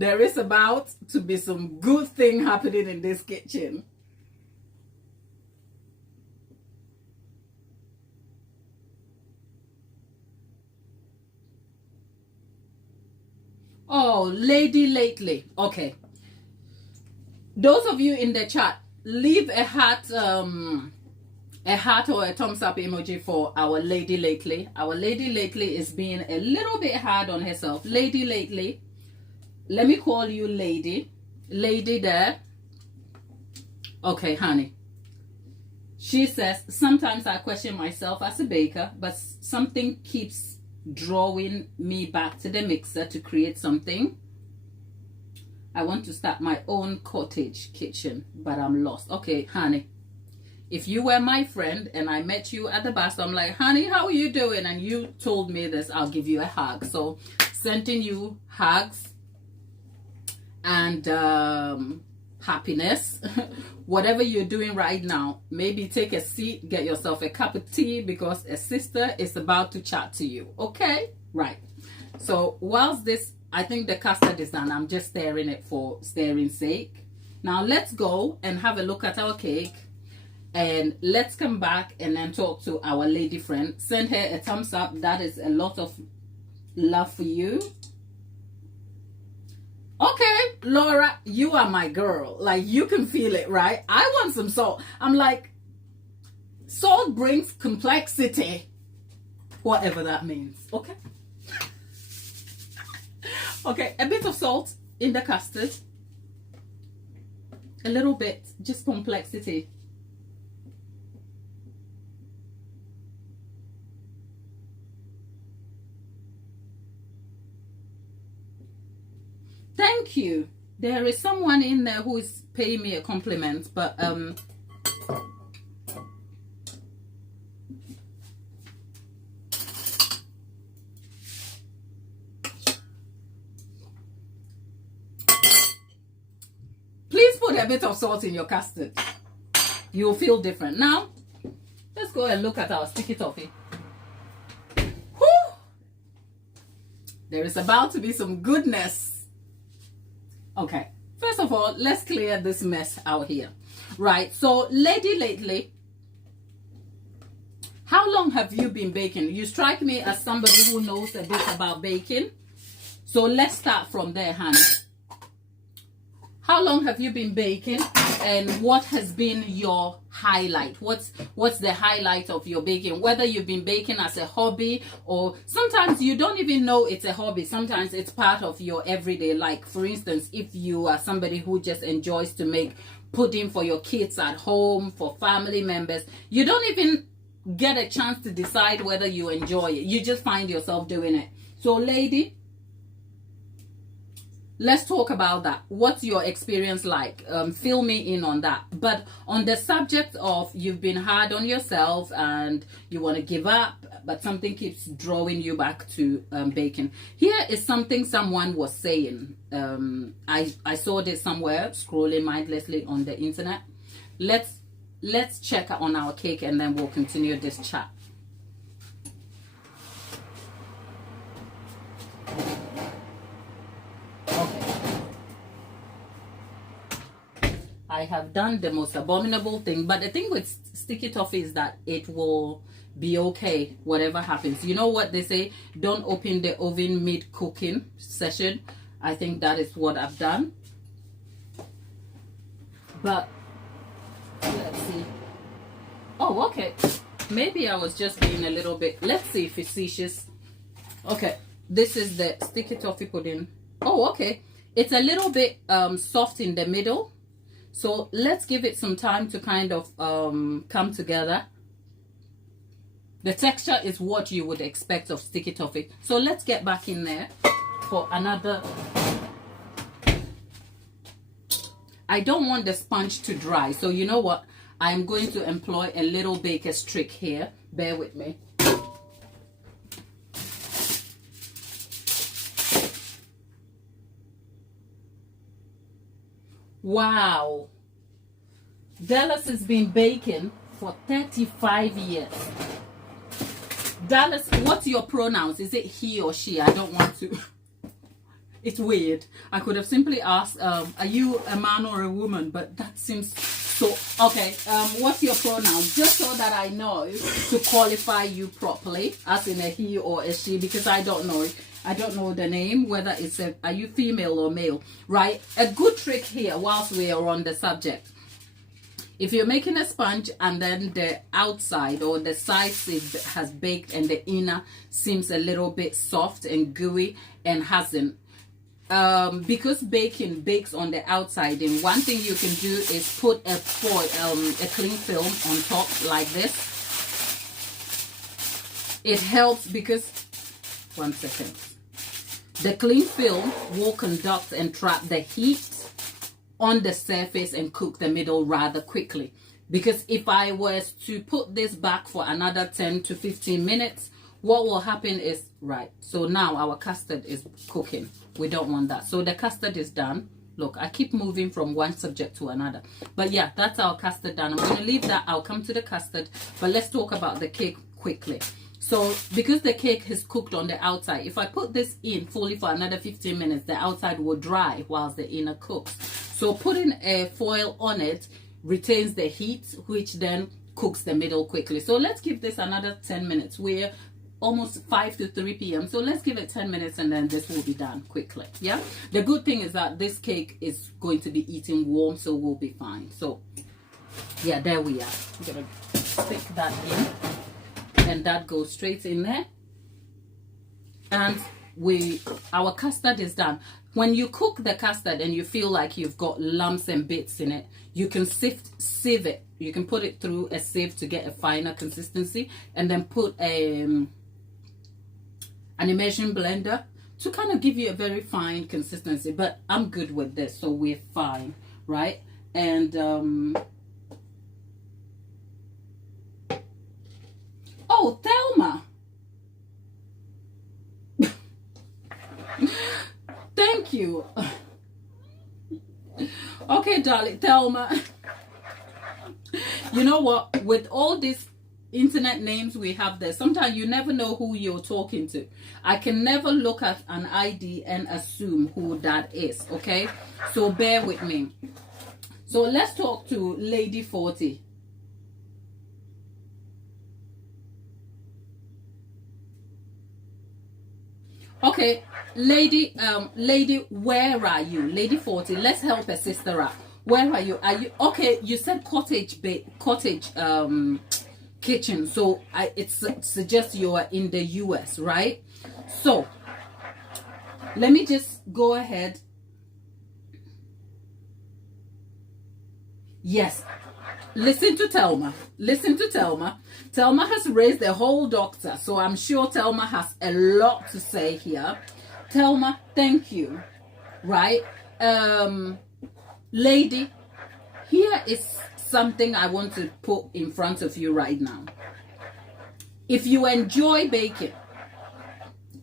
There is about to be some good thing happening in this kitchen. Oh, lady lately. Okay. Those of you in the chat, leave a heart or a thumbs up emoji for our lady lately. Our lady lately is being a little bit hard on herself. Lady lately. Let me call you lady. Lady there. Okay, honey. She says, sometimes I question myself as a baker, but something keeps drawing me back to the mixer to create something. I want to start my own cottage kitchen, but I'm lost. Okay, honey. If you were my friend and I met you at the bus, I'm like, honey, how are you doing? And you told me this, I'll give you a hug. So sending you hugs and happiness. Whatever you're doing right now, maybe take a seat, get yourself a cup of tea, because a sister is about to chat to you. Okay? Right. So whilst this, I think the custard is done. I'm just stirring it for stirring's sake. Now let's go and have a look at our cake. And let's come back and then talk to our lady friend. Send her a thumbs up. That is a lot of love for you. Okay, Laura, you are my girl. Like, you can feel it, right? I want some salt. I'm like, salt brings complexity. Whatever that means. Okay. Okay, a bit of salt in the custard. A little bit, just complexity. Thank you. There is someone in there who is paying me a compliment, but please put a bit of salt in your custard. You'll feel different. Now, let's go and look at our sticky toffee. Whew! There is about to be some goodness. Okay, first of all, let's clear this mess out here. Right, so lady lately, how long have you been baking? You strike me as somebody who knows a bit about baking. So let's start from there, honey. How long have you been baking, and what has been your highlight? What's the highlight of your baking? Whether you've been baking as a hobby, or sometimes you don't even know it's a hobby. Sometimes it's part of your everyday. Like, for instance, if you are somebody who just enjoys to make pudding for your kids at home, for family members, you don't even get a chance to decide whether you enjoy it. You just find yourself doing it. So lady, let's talk about that. What's your experience like? Fill me in on that. But on the subject of you've been hard on yourself and you want to give up, but something keeps drawing you back to baking. Here is something someone was saying. I saw this somewhere, scrolling mindlessly on the internet. Let's check on our cake and then we'll continue this chat. I have done the most abominable thing, but the thing with sticky toffee is that it will be okay whatever happens. You know what they say, don't open the oven mid cooking session. I think that is what I've done. But let's see. Oh, okay, maybe I was just being a little bit, let's see, facetious. Okay, this is the sticky toffee pudding. Oh, okay, it's a little bit soft in the middle. So let's give it some time to kind of come together. The texture is what you would expect of sticky toffee. So let's get back in there for another. I don't want the sponge to dry. So you know what? I'm going to employ a little baker's trick here. Bear with me. Wow. Dallas has been baking for 35 years. Dallas, what's your pronouns? Is it he or she? I don't want to. it's weird. I could have simply asked, are you a man or a woman? But that seems so... Okay, what's your pronoun? Just so that I know to qualify you properly, as in a he or a she, because I don't know. I don't know the name, whether it's a... Are you female or male? Right? A good trick here, whilst we are on the subject. If you're making a sponge and then the outside or the side has baked and the inner seems a little bit soft and gooey and hasn't, because baking bakes on the outside, and one thing you can do is put a cling film on top like this. It helps because, one second, the cling film will conduct and trap the heat on the surface and cook the middle rather quickly. Because if I was to put this back for another 10 to 15 minutes, what will happen is, right, so now our custard is cooking. We don't want that. So the custard is done. Look, I keep moving from one subject to another. But yeah, that's our custard done. I'm going to leave that. I'll come to the custard. But let's talk about the cake quickly. So because the cake is cooked on the outside, if I put this in fully for another 15 minutes, the outside will dry whilst the inner cooks. So putting a foil on it retains the heat, which then cooks the middle quickly. So let's give this another 10 minutes. We're almost 5 to 3 p.m. So let's give it 10 minutes and then this will be done quickly. Yeah. The good thing is that this cake is going to be eaten warm, so we'll be fine. So yeah, there we are. I'm going to stick that in. And that goes straight in there, and our custard is done. When you cook the custard and you feel like you've got lumps and bits in it, you can sieve it. You can put it through a sieve to get a finer consistency, and then put an immersion blender to kind of give you a very fine consistency. But I'm good with this, so we're fine, right? And oh, Thelma. Thank you. Okay, darling, Thelma. You know what? With all these internet names we have there, sometimes you never know who you're talking to. I can never look at an ID and assume who that is, okay? So bear with me. So let's talk to Lady 40. Okay, lady, where are you? Lady 40, let's help a sister out. Where are you? Are you okay? You said cottage kitchen, so it suggests you are in the US, right? So let me just go ahead. Yes, listen to Thelma. Listen to Thelma. Thelma has raised the whole doctor, so I'm sure Thelma has a lot to say here. Thelma, thank you. Right? Lady, here is something I want to put in front of you right now. If you enjoy baking,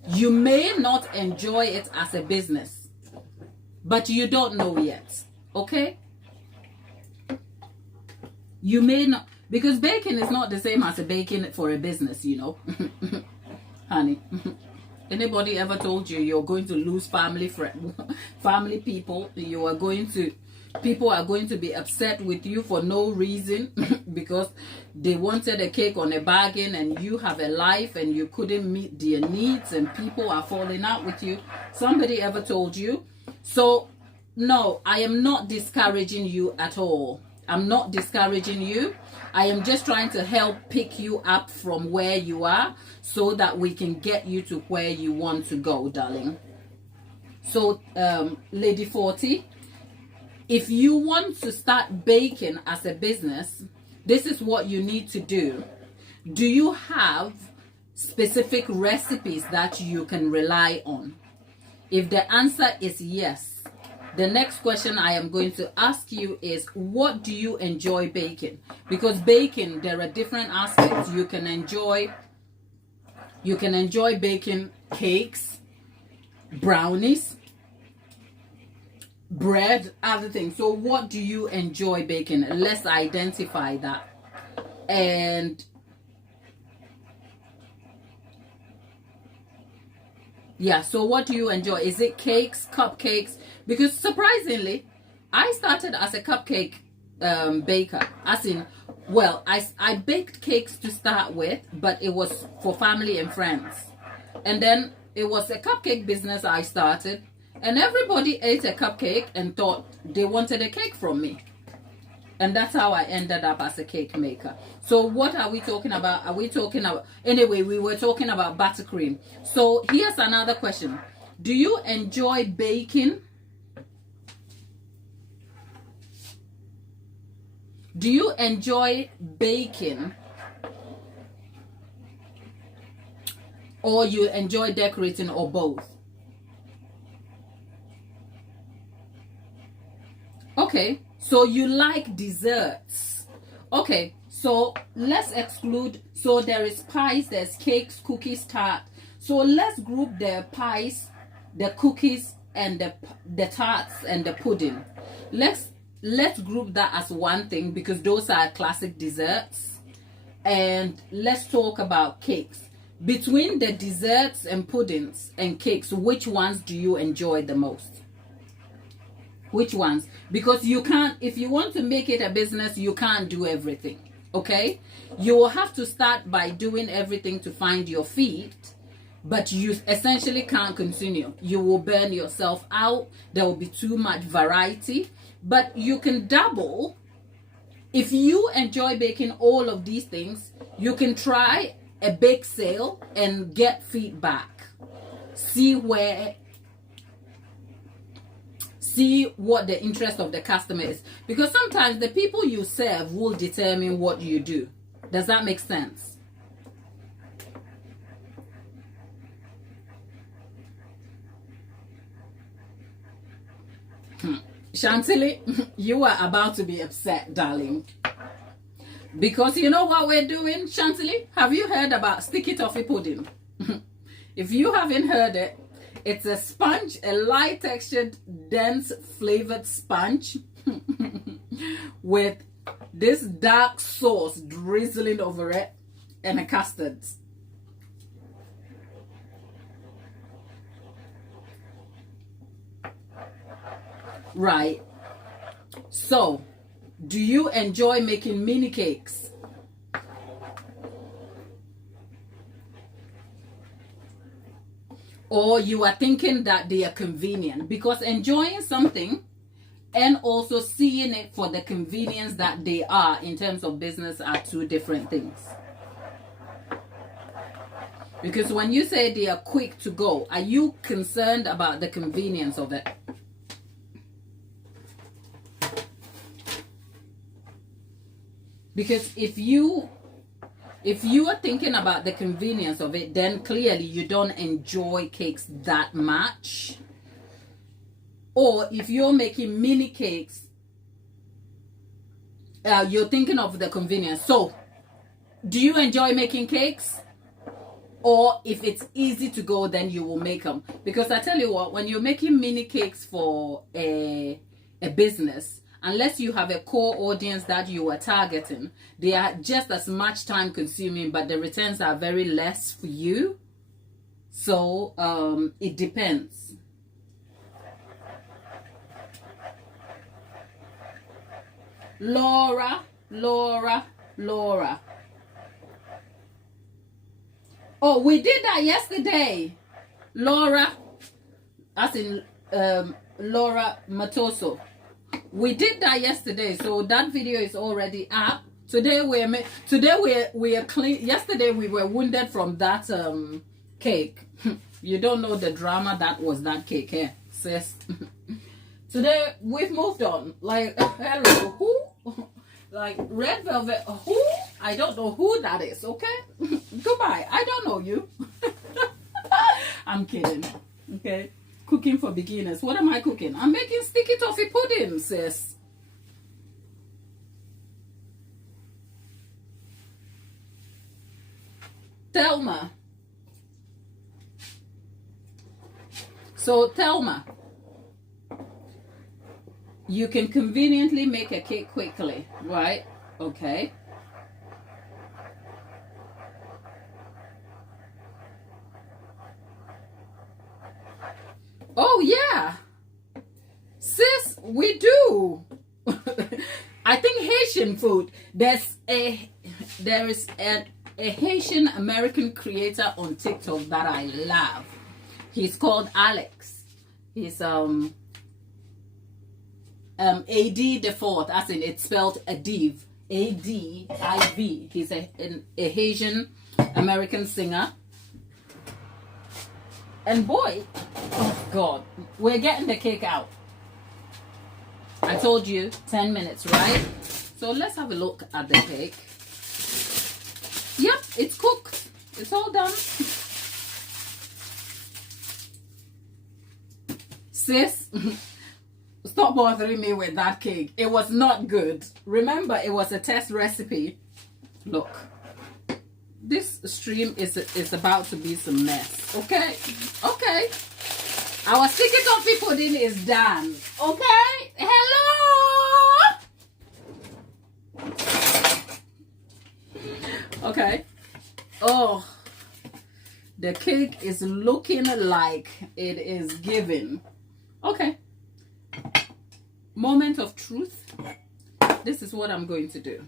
you may not enjoy it as a business, but you don't know yet. Okay? You may not, because baking is not the same as a baking for a business, you know. Honey, anybody ever told you you're going to lose family people? People are going to be upset with you for no reason because they wanted a cake on a bargain and you have a life and you couldn't meet their needs and people are falling out with you. Somebody ever told you? So no, I am not discouraging you at all. I'm not discouraging you. I am just trying to help pick you up from where you are so that we can get you to where you want to go, darling. So, Lady 40, if you want to start baking as a business, this is what you need to do. Do you have specific recipes that you can rely on? If the answer is yes, the next question I am going to ask you is, what do you enjoy baking? Because baking, there are different aspects. You can enjoy baking cakes, brownies, bread, other things. So what do you enjoy baking? Let's identify that. And Yeah, so what do you enjoy? Is it cakes, cupcakes? Because surprisingly, I started as a cupcake baker. As in, well, I baked cakes to start with, but it was for family and friends. And then it was a cupcake business I started. And everybody ate a cupcake and thought they wanted a cake from me. And that's how I ended up as a cake maker. So what are we talking about? Are we talking about... Anyway, we were talking about buttercream. So here's another question. Do you enjoy baking? Do you enjoy baking? Or you enjoy decorating, or both? Okay. So you like desserts. Okay, so let's exclude. So there is pies, there's cakes, cookies, tart. So let's group the pies, the cookies, and the tarts and the pudding. Let's group that as one thing, because those are classic desserts. And let's talk about cakes. Between the desserts and puddings and cakes, which ones do you enjoy the most? Which ones? Because you can't, if you want to make it a business, you can't do everything. Okay? You will have to start by doing everything to find your feet, but you essentially can't continue. You will burn yourself out. There will be too much variety, but you can dabble. If you enjoy baking all of these things, you can try a bake sale and get feedback. See what the interest of the customer is, because sometimes the people you serve will determine what you do. Does that make sense? Chantilly, you are about to be upset, darling, because you know what we're doing. Chantilly, have you heard about sticky toffee pudding? If you haven't heard it, it's a sponge, a light textured, dense flavored sponge with this dark sauce drizzling over it and a custard. Right. So, do you enjoy making mini cakes? Or you are thinking that they are convenient? Because enjoying something and also seeing it for the convenience that they are in terms of business are two different things. Because when you say they are quick to go, are you concerned about the convenience of it? Because if you are thinking about the convenience of it, then clearly you don't enjoy cakes that much. Or if you're making mini cakes, you're thinking of the convenience. So, do you enjoy making cakes? Or if it's easy to go, then you will make them. Because I tell you what, when you're making mini cakes for a business, unless you have a core audience that you are targeting, they are just as much time consuming, but the returns are very less for you. So it depends. Laura. Oh, we did that yesterday. Laura, as in Laura Matoso. We did that yesterday, so that video is already up. Today we are clean. Yesterday we were wounded from that cake. You don't know the drama that was that cake, eh, sis? Today we've moved on. Like, hello, who? Like red velvet, who? I don't know who that is. Okay, goodbye. I don't know you. I'm kidding. Okay. Cooking for beginners. What am I cooking? I'm making sticky toffee pudding, sis. Thelma. So, Thelma, you can conveniently make a cake quickly, right? Okay. Oh yeah, sis, we do. I think Haitian food. There is a Haitian American creator on TikTok that I love. He's called Alex. He's AD the fourth, as in it's spelled Adiv, ADIV. He's a Haitian American singer. And boy, oh God, we're getting the cake out. I told you 10 minutes, right? So let's have a look at the cake. Yep, it's cooked. It's all done. Sis, stop bothering me with that cake. It was not good. Remember, it was a test recipe. Look, this stream is about to be some mess. Okay? Okay. Our sticky toffee pudding is done. Okay? Hello? Okay. Oh, the cake is looking like it is giving. Okay. Moment of truth. This is what I'm going to do.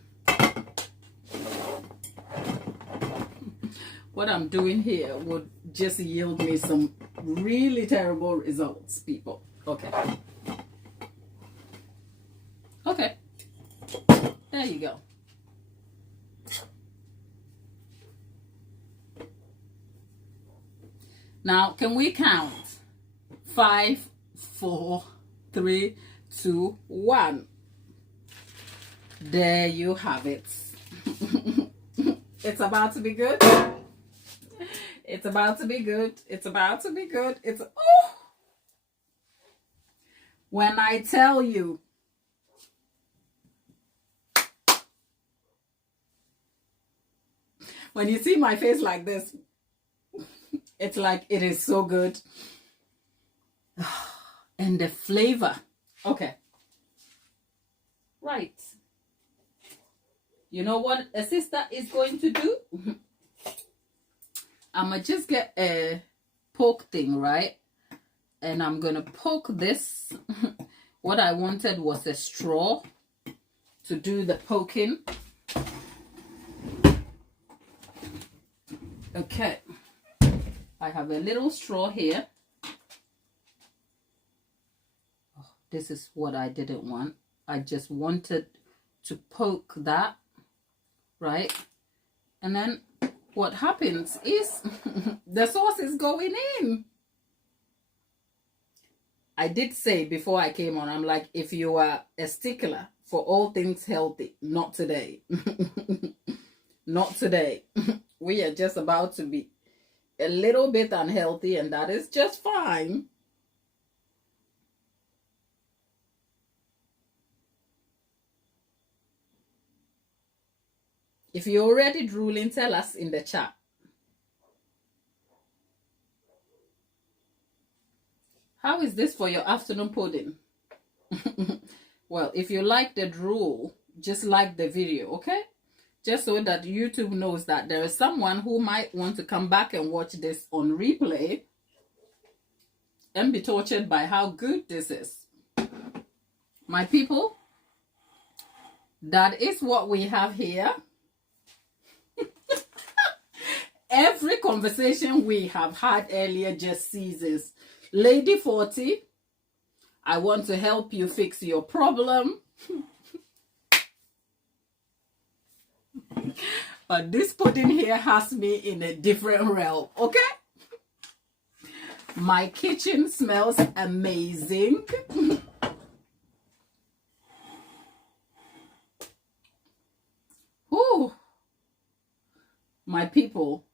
What I'm doing here would just yield me some really terrible results, people. Okay. Okay. There you go. Now, can we count? 5, 4, 3, 2, 1. There you have it. It's about to be good. It's about to be good. It's about to be good. It's, oh! When I tell you, when you see my face like this, it's like it is so good. And the flavor. Okay. Right. You know what a sister is going to do? I'm going to just get a poke thing, right? And I'm going to poke this. What I wanted was a straw to do the poking. Okay. I have a little straw here. Oh, this is what I didn't want. I just wanted to poke that, right? And then what happens is the sauce is going in. I did say before I came on, I'm like, if you are a stickler for all things healthy, not today. Not today. We are just about to be a little bit unhealthy, and that is just fine. If you're already drooling, tell us in the chat. How is this for your afternoon pudding? Well, if you like the drool, just like the video, okay? Just so that YouTube knows that there is someone who might want to come back and watch this on replay and be tortured by how good this is. My people, that is what we have here. Every conversation we have had earlier just ceases. Lady 40, I want to help you fix your problem. But this pudding here has me in a different realm, okay? My kitchen smells amazing. Ooh. My people.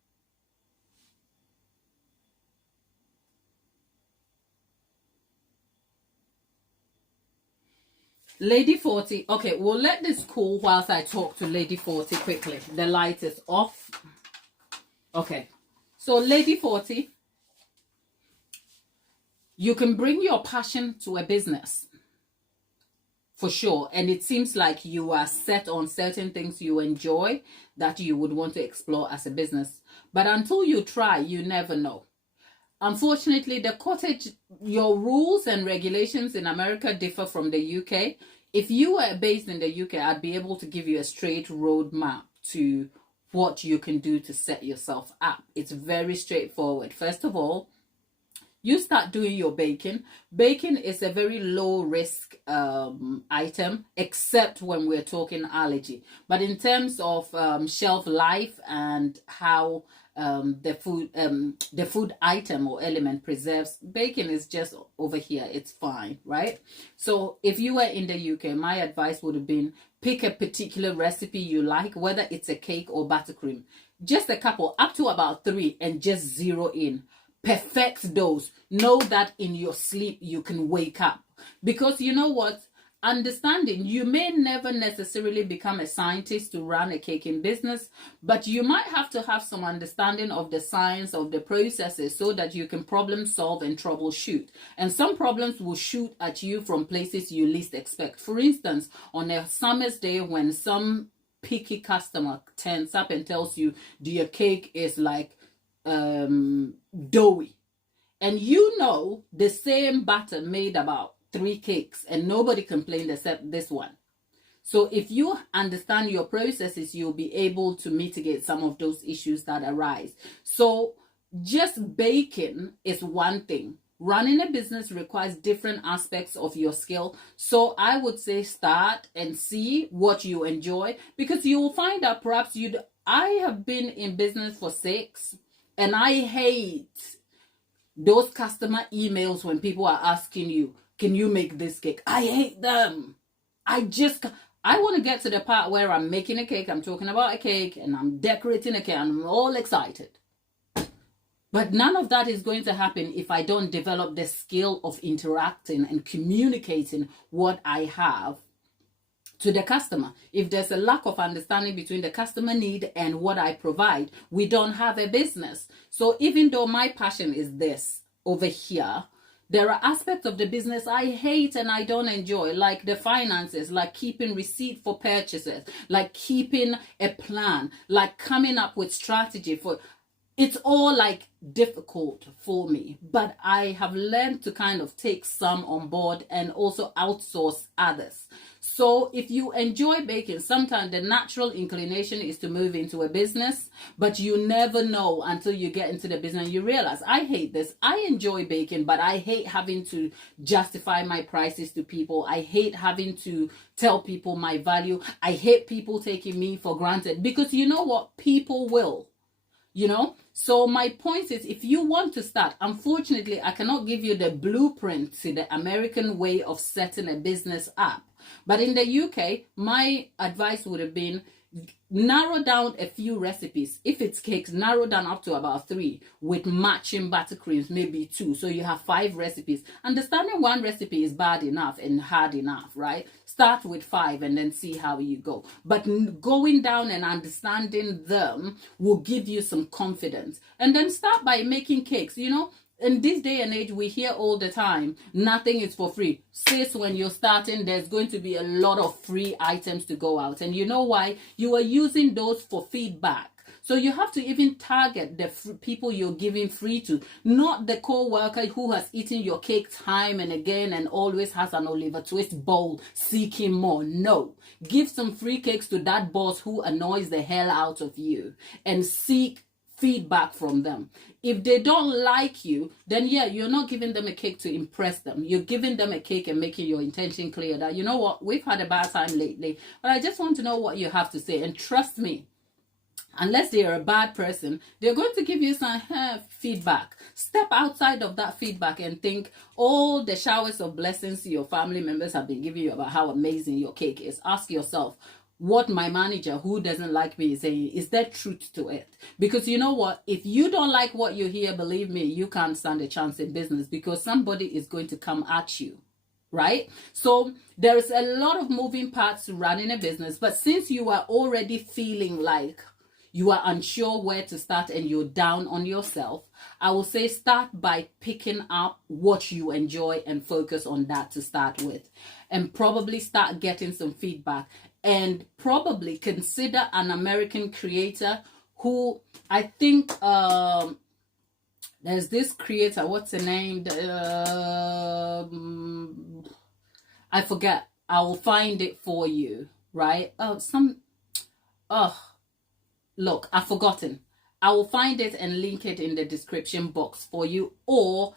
Lady 40. Okay, we'll let this cool whilst I talk to Lady 40 quickly. The light is off. Okay. So Lady 40, you can bring your passion to a business. For sure. And it seems like you are set on certain things you enjoy that you would want to explore as a business. But until you try, you never know. unfortunately, the cottage, your rules and regulations in America differ from the UK. If you were based in the UK, I'd be able to give you a straight road map to what you can do to set yourself up. It's very straightforward. First of all, you start doing your baking. Baking is a very low risk item, except when we're talking allergy. But in terms of shelf life and how the food item or element preserves, baking is just over here. It's fine, right? So if you were in the UK, my advice would have been pick a particular recipe you like, whether it's a cake or buttercream. Just a couple, up to about 3, and just zero in. Perfect those. Know that in your sleep you can wake up. Because you know what? Understanding, you may never necessarily become a scientist to run a caking business, but you might have to have some understanding of the science of the processes so that you can problem solve and troubleshoot. And some problems will shoot at you from places you least expect. For instance, on a summer's day when some picky customer turns up and tells you your cake is like doughy, and you know the same batter made about 3 cakes and nobody complained except this one. So if you understand your processes, you'll be able to mitigate some of those issues that arise. So just baking is one thing. Running a business requires different aspects of your skill. So I would say start and see what you enjoy, because you will find out perhaps I have been in business for 6, and I hate those customer emails when people are asking you, can you make this cake? I hate them. I want to get to the part where I'm making a cake, I'm talking about a cake, and I'm decorating a cake, and I'm all excited. But none of that is going to happen if I don't develop the skill of interacting and communicating what I have to the customer. If there's a lack of understanding between the customer need and what I provide, we don't have a business. So even though my passion is this over here, there are aspects of the business I hate and I don't enjoy, like the finances, like keeping receipt for purchases, like keeping a plan, like coming up with strategy for. It's all like difficult for me, but I have learned to kind of take some on board and also outsource others. So if you enjoy baking, sometimes the natural inclination is to move into a business, but you never know until you get into the business and you realize, I hate this. I enjoy baking, but I hate having to justify my prices to people. I hate having to tell people my value. I hate people taking me for granted, because you know what? People will. So my point is, if you want to start, unfortunately, I cannot give you the blueprint to the American way of setting a business up. But in the UK, my advice would have been narrow down a few recipes. If it's cakes, narrow down up to about 3 with matching buttercreams, maybe 2. So you have 5 recipes. Understanding one recipe is bad enough and hard enough, right? Start with 5 and then see how you go. But going down and understanding them will give you some confidence. And then start by making cakes. In this day and age, we hear all the time, nothing is for free. Sis, when you're starting, there's going to be a lot of free items to go out. And you know why? You are using those for feedback. So you have to even target the people you're giving free to, not the co-worker who has eaten your cake time and again and always has an Oliver Twist bowl seeking more. No. Give some free cakes to that boss who annoys the hell out of you and seek feedback from them. If they don't like you, then you're not giving them a cake to impress them. You're giving them a cake and making your intention clear that, you know what, we've had a bad time lately, but I just want to know what you have to say. And trust me, unless they're a bad person, they're going to give you some feedback. Step outside of that feedback and think all the showers of blessings your family members have been giving you about how amazing your cake is. Ask yourself, what my manager who doesn't like me is saying, is there truth to it? Because you know what, if you don't like what you hear, believe me, you can't stand a chance in business, because somebody is going to come at you, right? So there's a lot of moving parts to running a business, but since you are already feeling like you are unsure where to start and you're down on yourself, I will say start by picking up what you enjoy and focus on that to start with, and probably start getting some feedback. And probably consider an American creator who I think There's this creator, what's her name? I forget. I will find it for you, right? Look, I've forgotten. I will find it and link it in the description box for you, or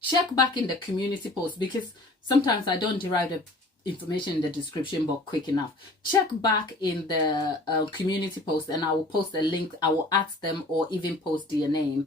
check back in the community post, because sometimes I don't derive the information in the description box quick enough. Check back in the community post, and I will post a link. I will add them, or even post their name.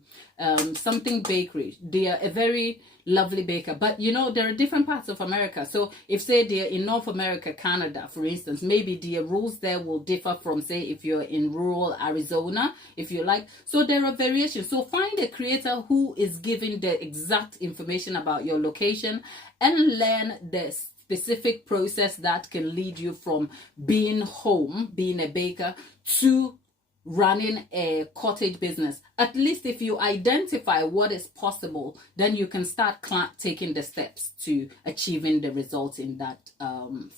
Something bakery. They are a very lovely baker, but you know, there are different parts of America. So if say they're in North America, Canada for instance, maybe the rules there will differ from, say, if you're in rural Arizona, if you like. So there are variations. So find a creator who is giving the exact information about your location, and learn the specific process that can lead you from being home, being a baker, to running a cottage business. At least if you identify what is possible, then you can start taking the steps to achieving the results in that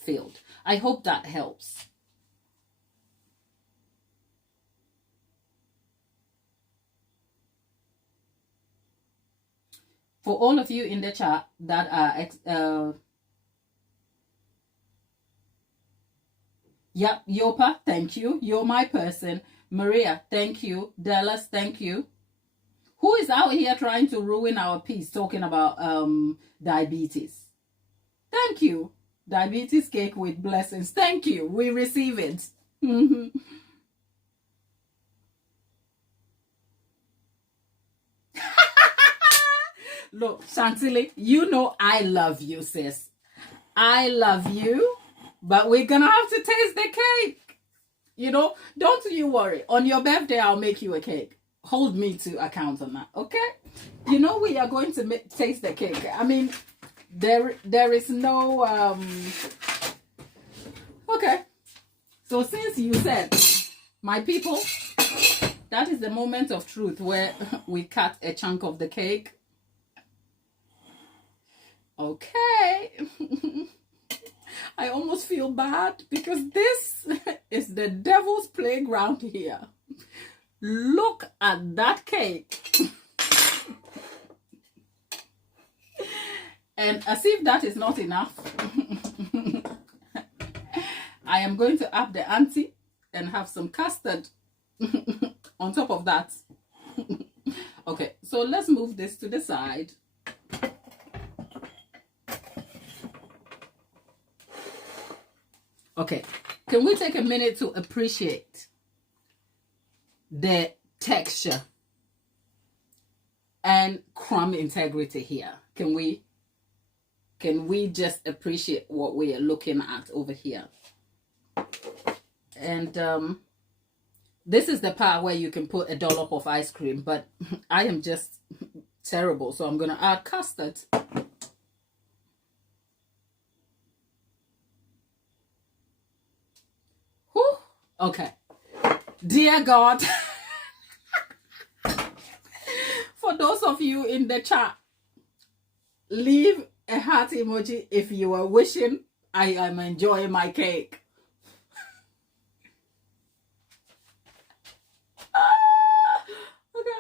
field. I hope that helps. For all of you in the chat that are yep, Yopa, thank you. You're my person. Maria, thank you. Dallas, thank you. Who is out here trying to ruin our peace talking about diabetes? Thank you. Diabetes cake with blessings. Thank you. We receive it. Look, Chantilly, you know I love you, sis. I love you, but we're gonna have to taste the cake. You know, don't you worry. On your birthday, I'll make you a cake. Hold me to account on that, okay? You know, we are going to taste the cake. I mean, there is no okay. So since you said, my people, that is the moment of truth where we cut a chunk of the cake. Okay. I almost feel bad because this is the devil's playground here. Look at that cake. And as if that is not enough, I am going to up the ante and have some custard on top of that. Okay, so let's move this to the side. Okay, can we take a minute to appreciate the texture and crumb integrity here? Can we just appreciate what we are looking at over here? And this is the part where you can put a dollop of ice cream, but I am just terrible, so I'm gonna add custard. Okay, dear God, for those of you in the chat, leave a heart emoji if you are wishing I am enjoying my cake. Okay.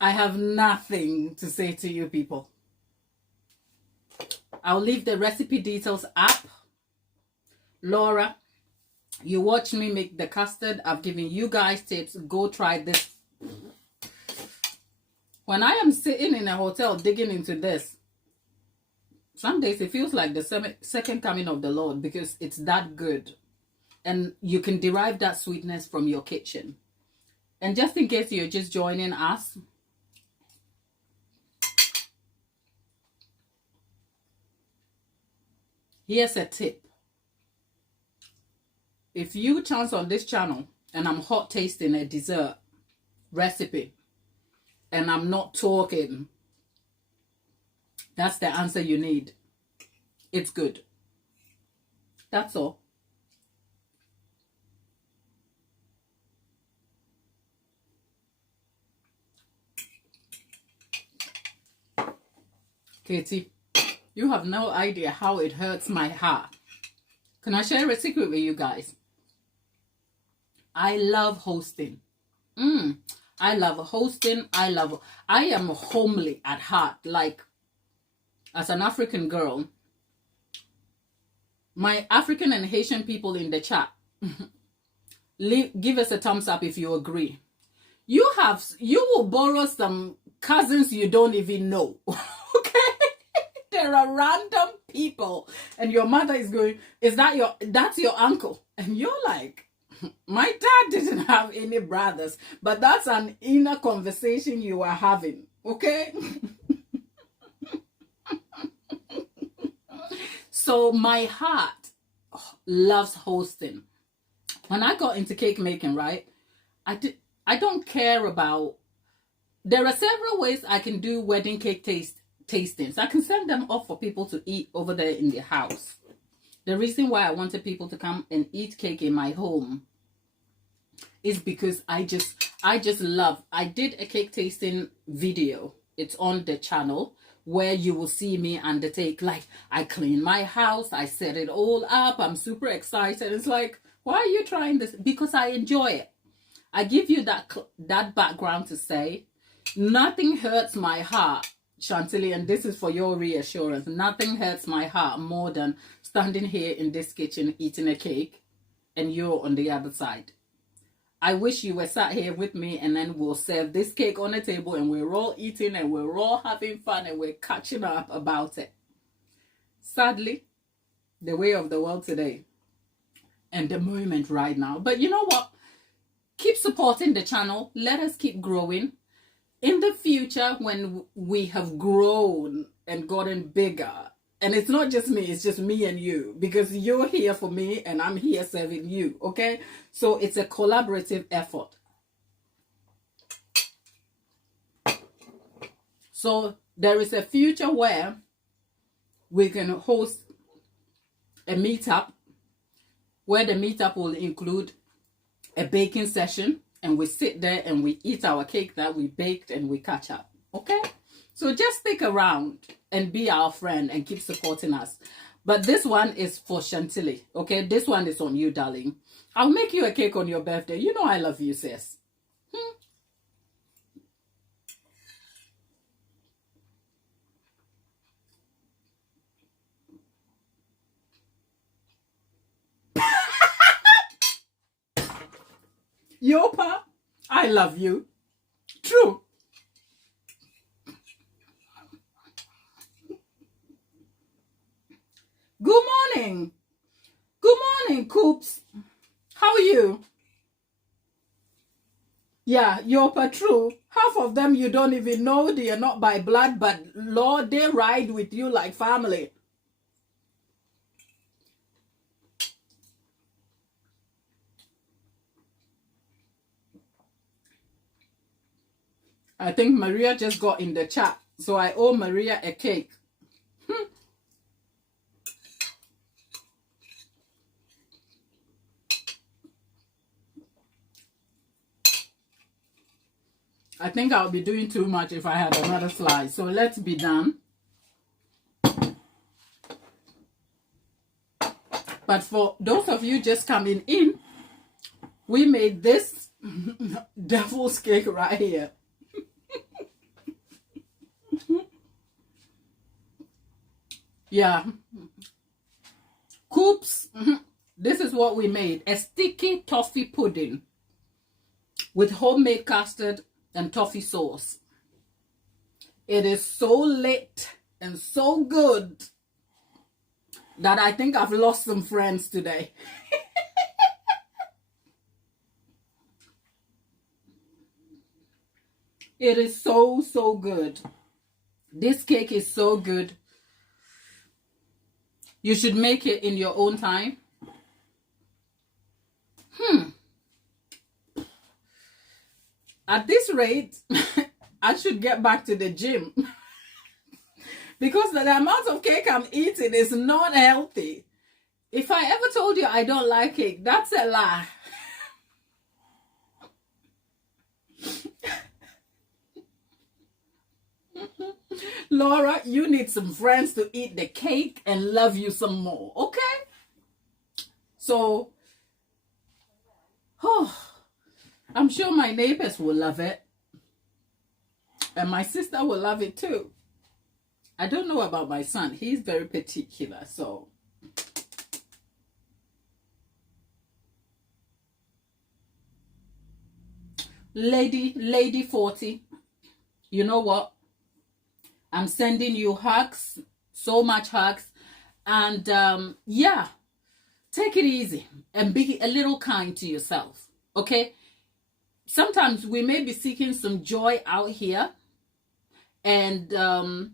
I have nothing to say to you people. I'll leave the recipe details up. Laura, you watch me make the custard. I've given you guys tips. Go try this. When I am sitting in a hotel digging into this, some days it feels like the second coming of the Lord, because it's that good. And you can derive that sweetness from your kitchen. And just in case you're just joining us, here's a tip. If you chance on this channel and I'm hot tasting a dessert recipe and I'm not talking, that's the answer you need. It's good. That's all. Katie, you have no idea how it hurts my heart. Can I share a secret with you guys? I love hosting. I love hosting. I am homely at heart. Like, as an African girl, my African and Haitian people in the chat, give us a thumbs up if you agree. You will borrow some cousins you don't even know. Okay? There are random people and your mother is going, that's your uncle? And you're like, my dad didn't have any brothers, but that's an inner conversation you are having. Okay? So my heart loves hosting. When I got into cake making, right, I don't care about, there are several ways I can do wedding cake tastings. I can send them off for people to eat over there in the house. The reason why I wanted people to come and eat cake in my home is because I just love. I did a cake tasting video. It's on the channel where you will see me undertake. Like, I clean my house, I set it all up, I'm super excited. It's like, why are you trying this? Because I enjoy it. I give you that background to say, nothing hurts my heart, Chantilly, and this is for your reassurance. Nothing hurts my heart more than standing here in this kitchen eating a cake and you're on the other side. I wish you were sat here with me and then we'll serve this cake on the table and we're all eating and we're all having fun and we're catching up about it. Sadly, the way of the world today and the moment right now. But you know what? Keep supporting the channel. Let us keep growing. In the future, when we have grown and gotten bigger, and it's not just me, it's just me and you, because you're here for me and I'm here serving you, okay? So it's a collaborative effort. So there is a future where we can host a meetup, where the meetup will include a baking session, and we sit there and we eat our cake that we baked and we catch up, okay? So just stick around and be our friend and keep supporting us. But this one is for Chantilly, okay? This one is on you, darling. I'll make you a cake on your birthday. You know I love you, sis. Yopa, I love you. True. Good morning. Good morning, Coops. How are you? Yeah, Yopa, true. Half of them you don't even know. They are not by blood, but Lord, they ride with you like family. I think Maria just got in the chat, so I owe Maria a cake. I think I'll be doing too much if I had another slice. So let's be done. But for those of you just coming in, we made this devil's cake right here. Yeah. Coops. This is what we made. A sticky toffee pudding with homemade custard and toffee sauce. It is so lit and so good that I think I've lost some friends today. It is so, so good. This cake is so good. You should make it in your own time. At this rate, I should get back to the gym. Because the amount of cake I'm eating is not healthy. If I ever told you I don't like cake, that's a lie. Laura, you need some friends to eat the cake and love you some more, okay? So, I'm sure my neighbors will love it. And my sister will love it too. I don't know about my son. He's very particular, so. Lady 40, you know what? I'm sending you hugs, so much hugs. And yeah, take it easy and be a little kind to yourself, okay? Sometimes we may be seeking some joy out here. And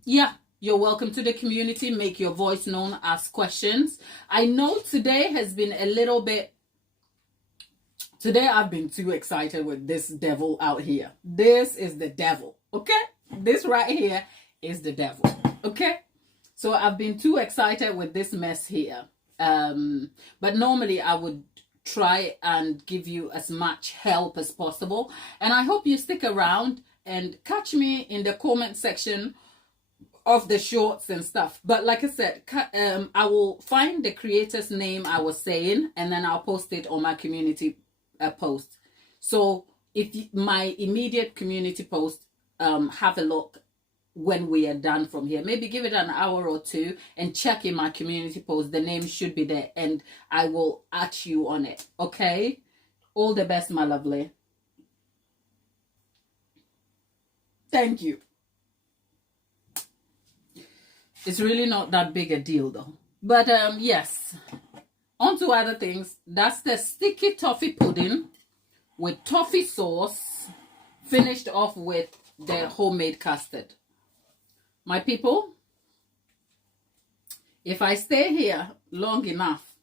yeah, you're welcome to the community. Make your voice known, ask questions. I know today has been a little bit, today I've been too excited with this devil out here. This is the devil, okay? This right here is the devil, okay? So I've been too excited with this mess here. But normally I would try and give you as much help as possible. And I hope you stick around and catch me in the comment section of the shorts and stuff. But like I said, I will find the creator's name I was saying, and then I'll post it on my community post. So if my immediate community post, have a look when we are done from here. Maybe give it an hour or two and check in my community post. The name should be there and I will at you on it. Okay? All the best, my lovely. Thank you. It's really not that big a deal though. But yes. On to other things. That's the sticky toffee pudding with toffee sauce, finished off with the homemade custard. My people, if I stay here long enough,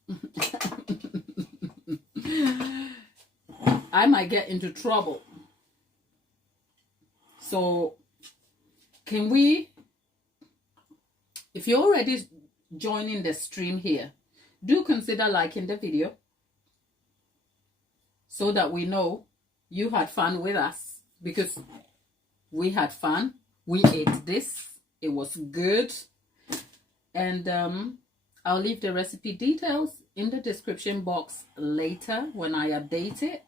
I might get into trouble. So, can we, if you're already joining the stream here, do consider liking the video so that we know you had fun with us, because we had fun. We ate this. It was good. And I'll leave the recipe details in the description box later when I update it.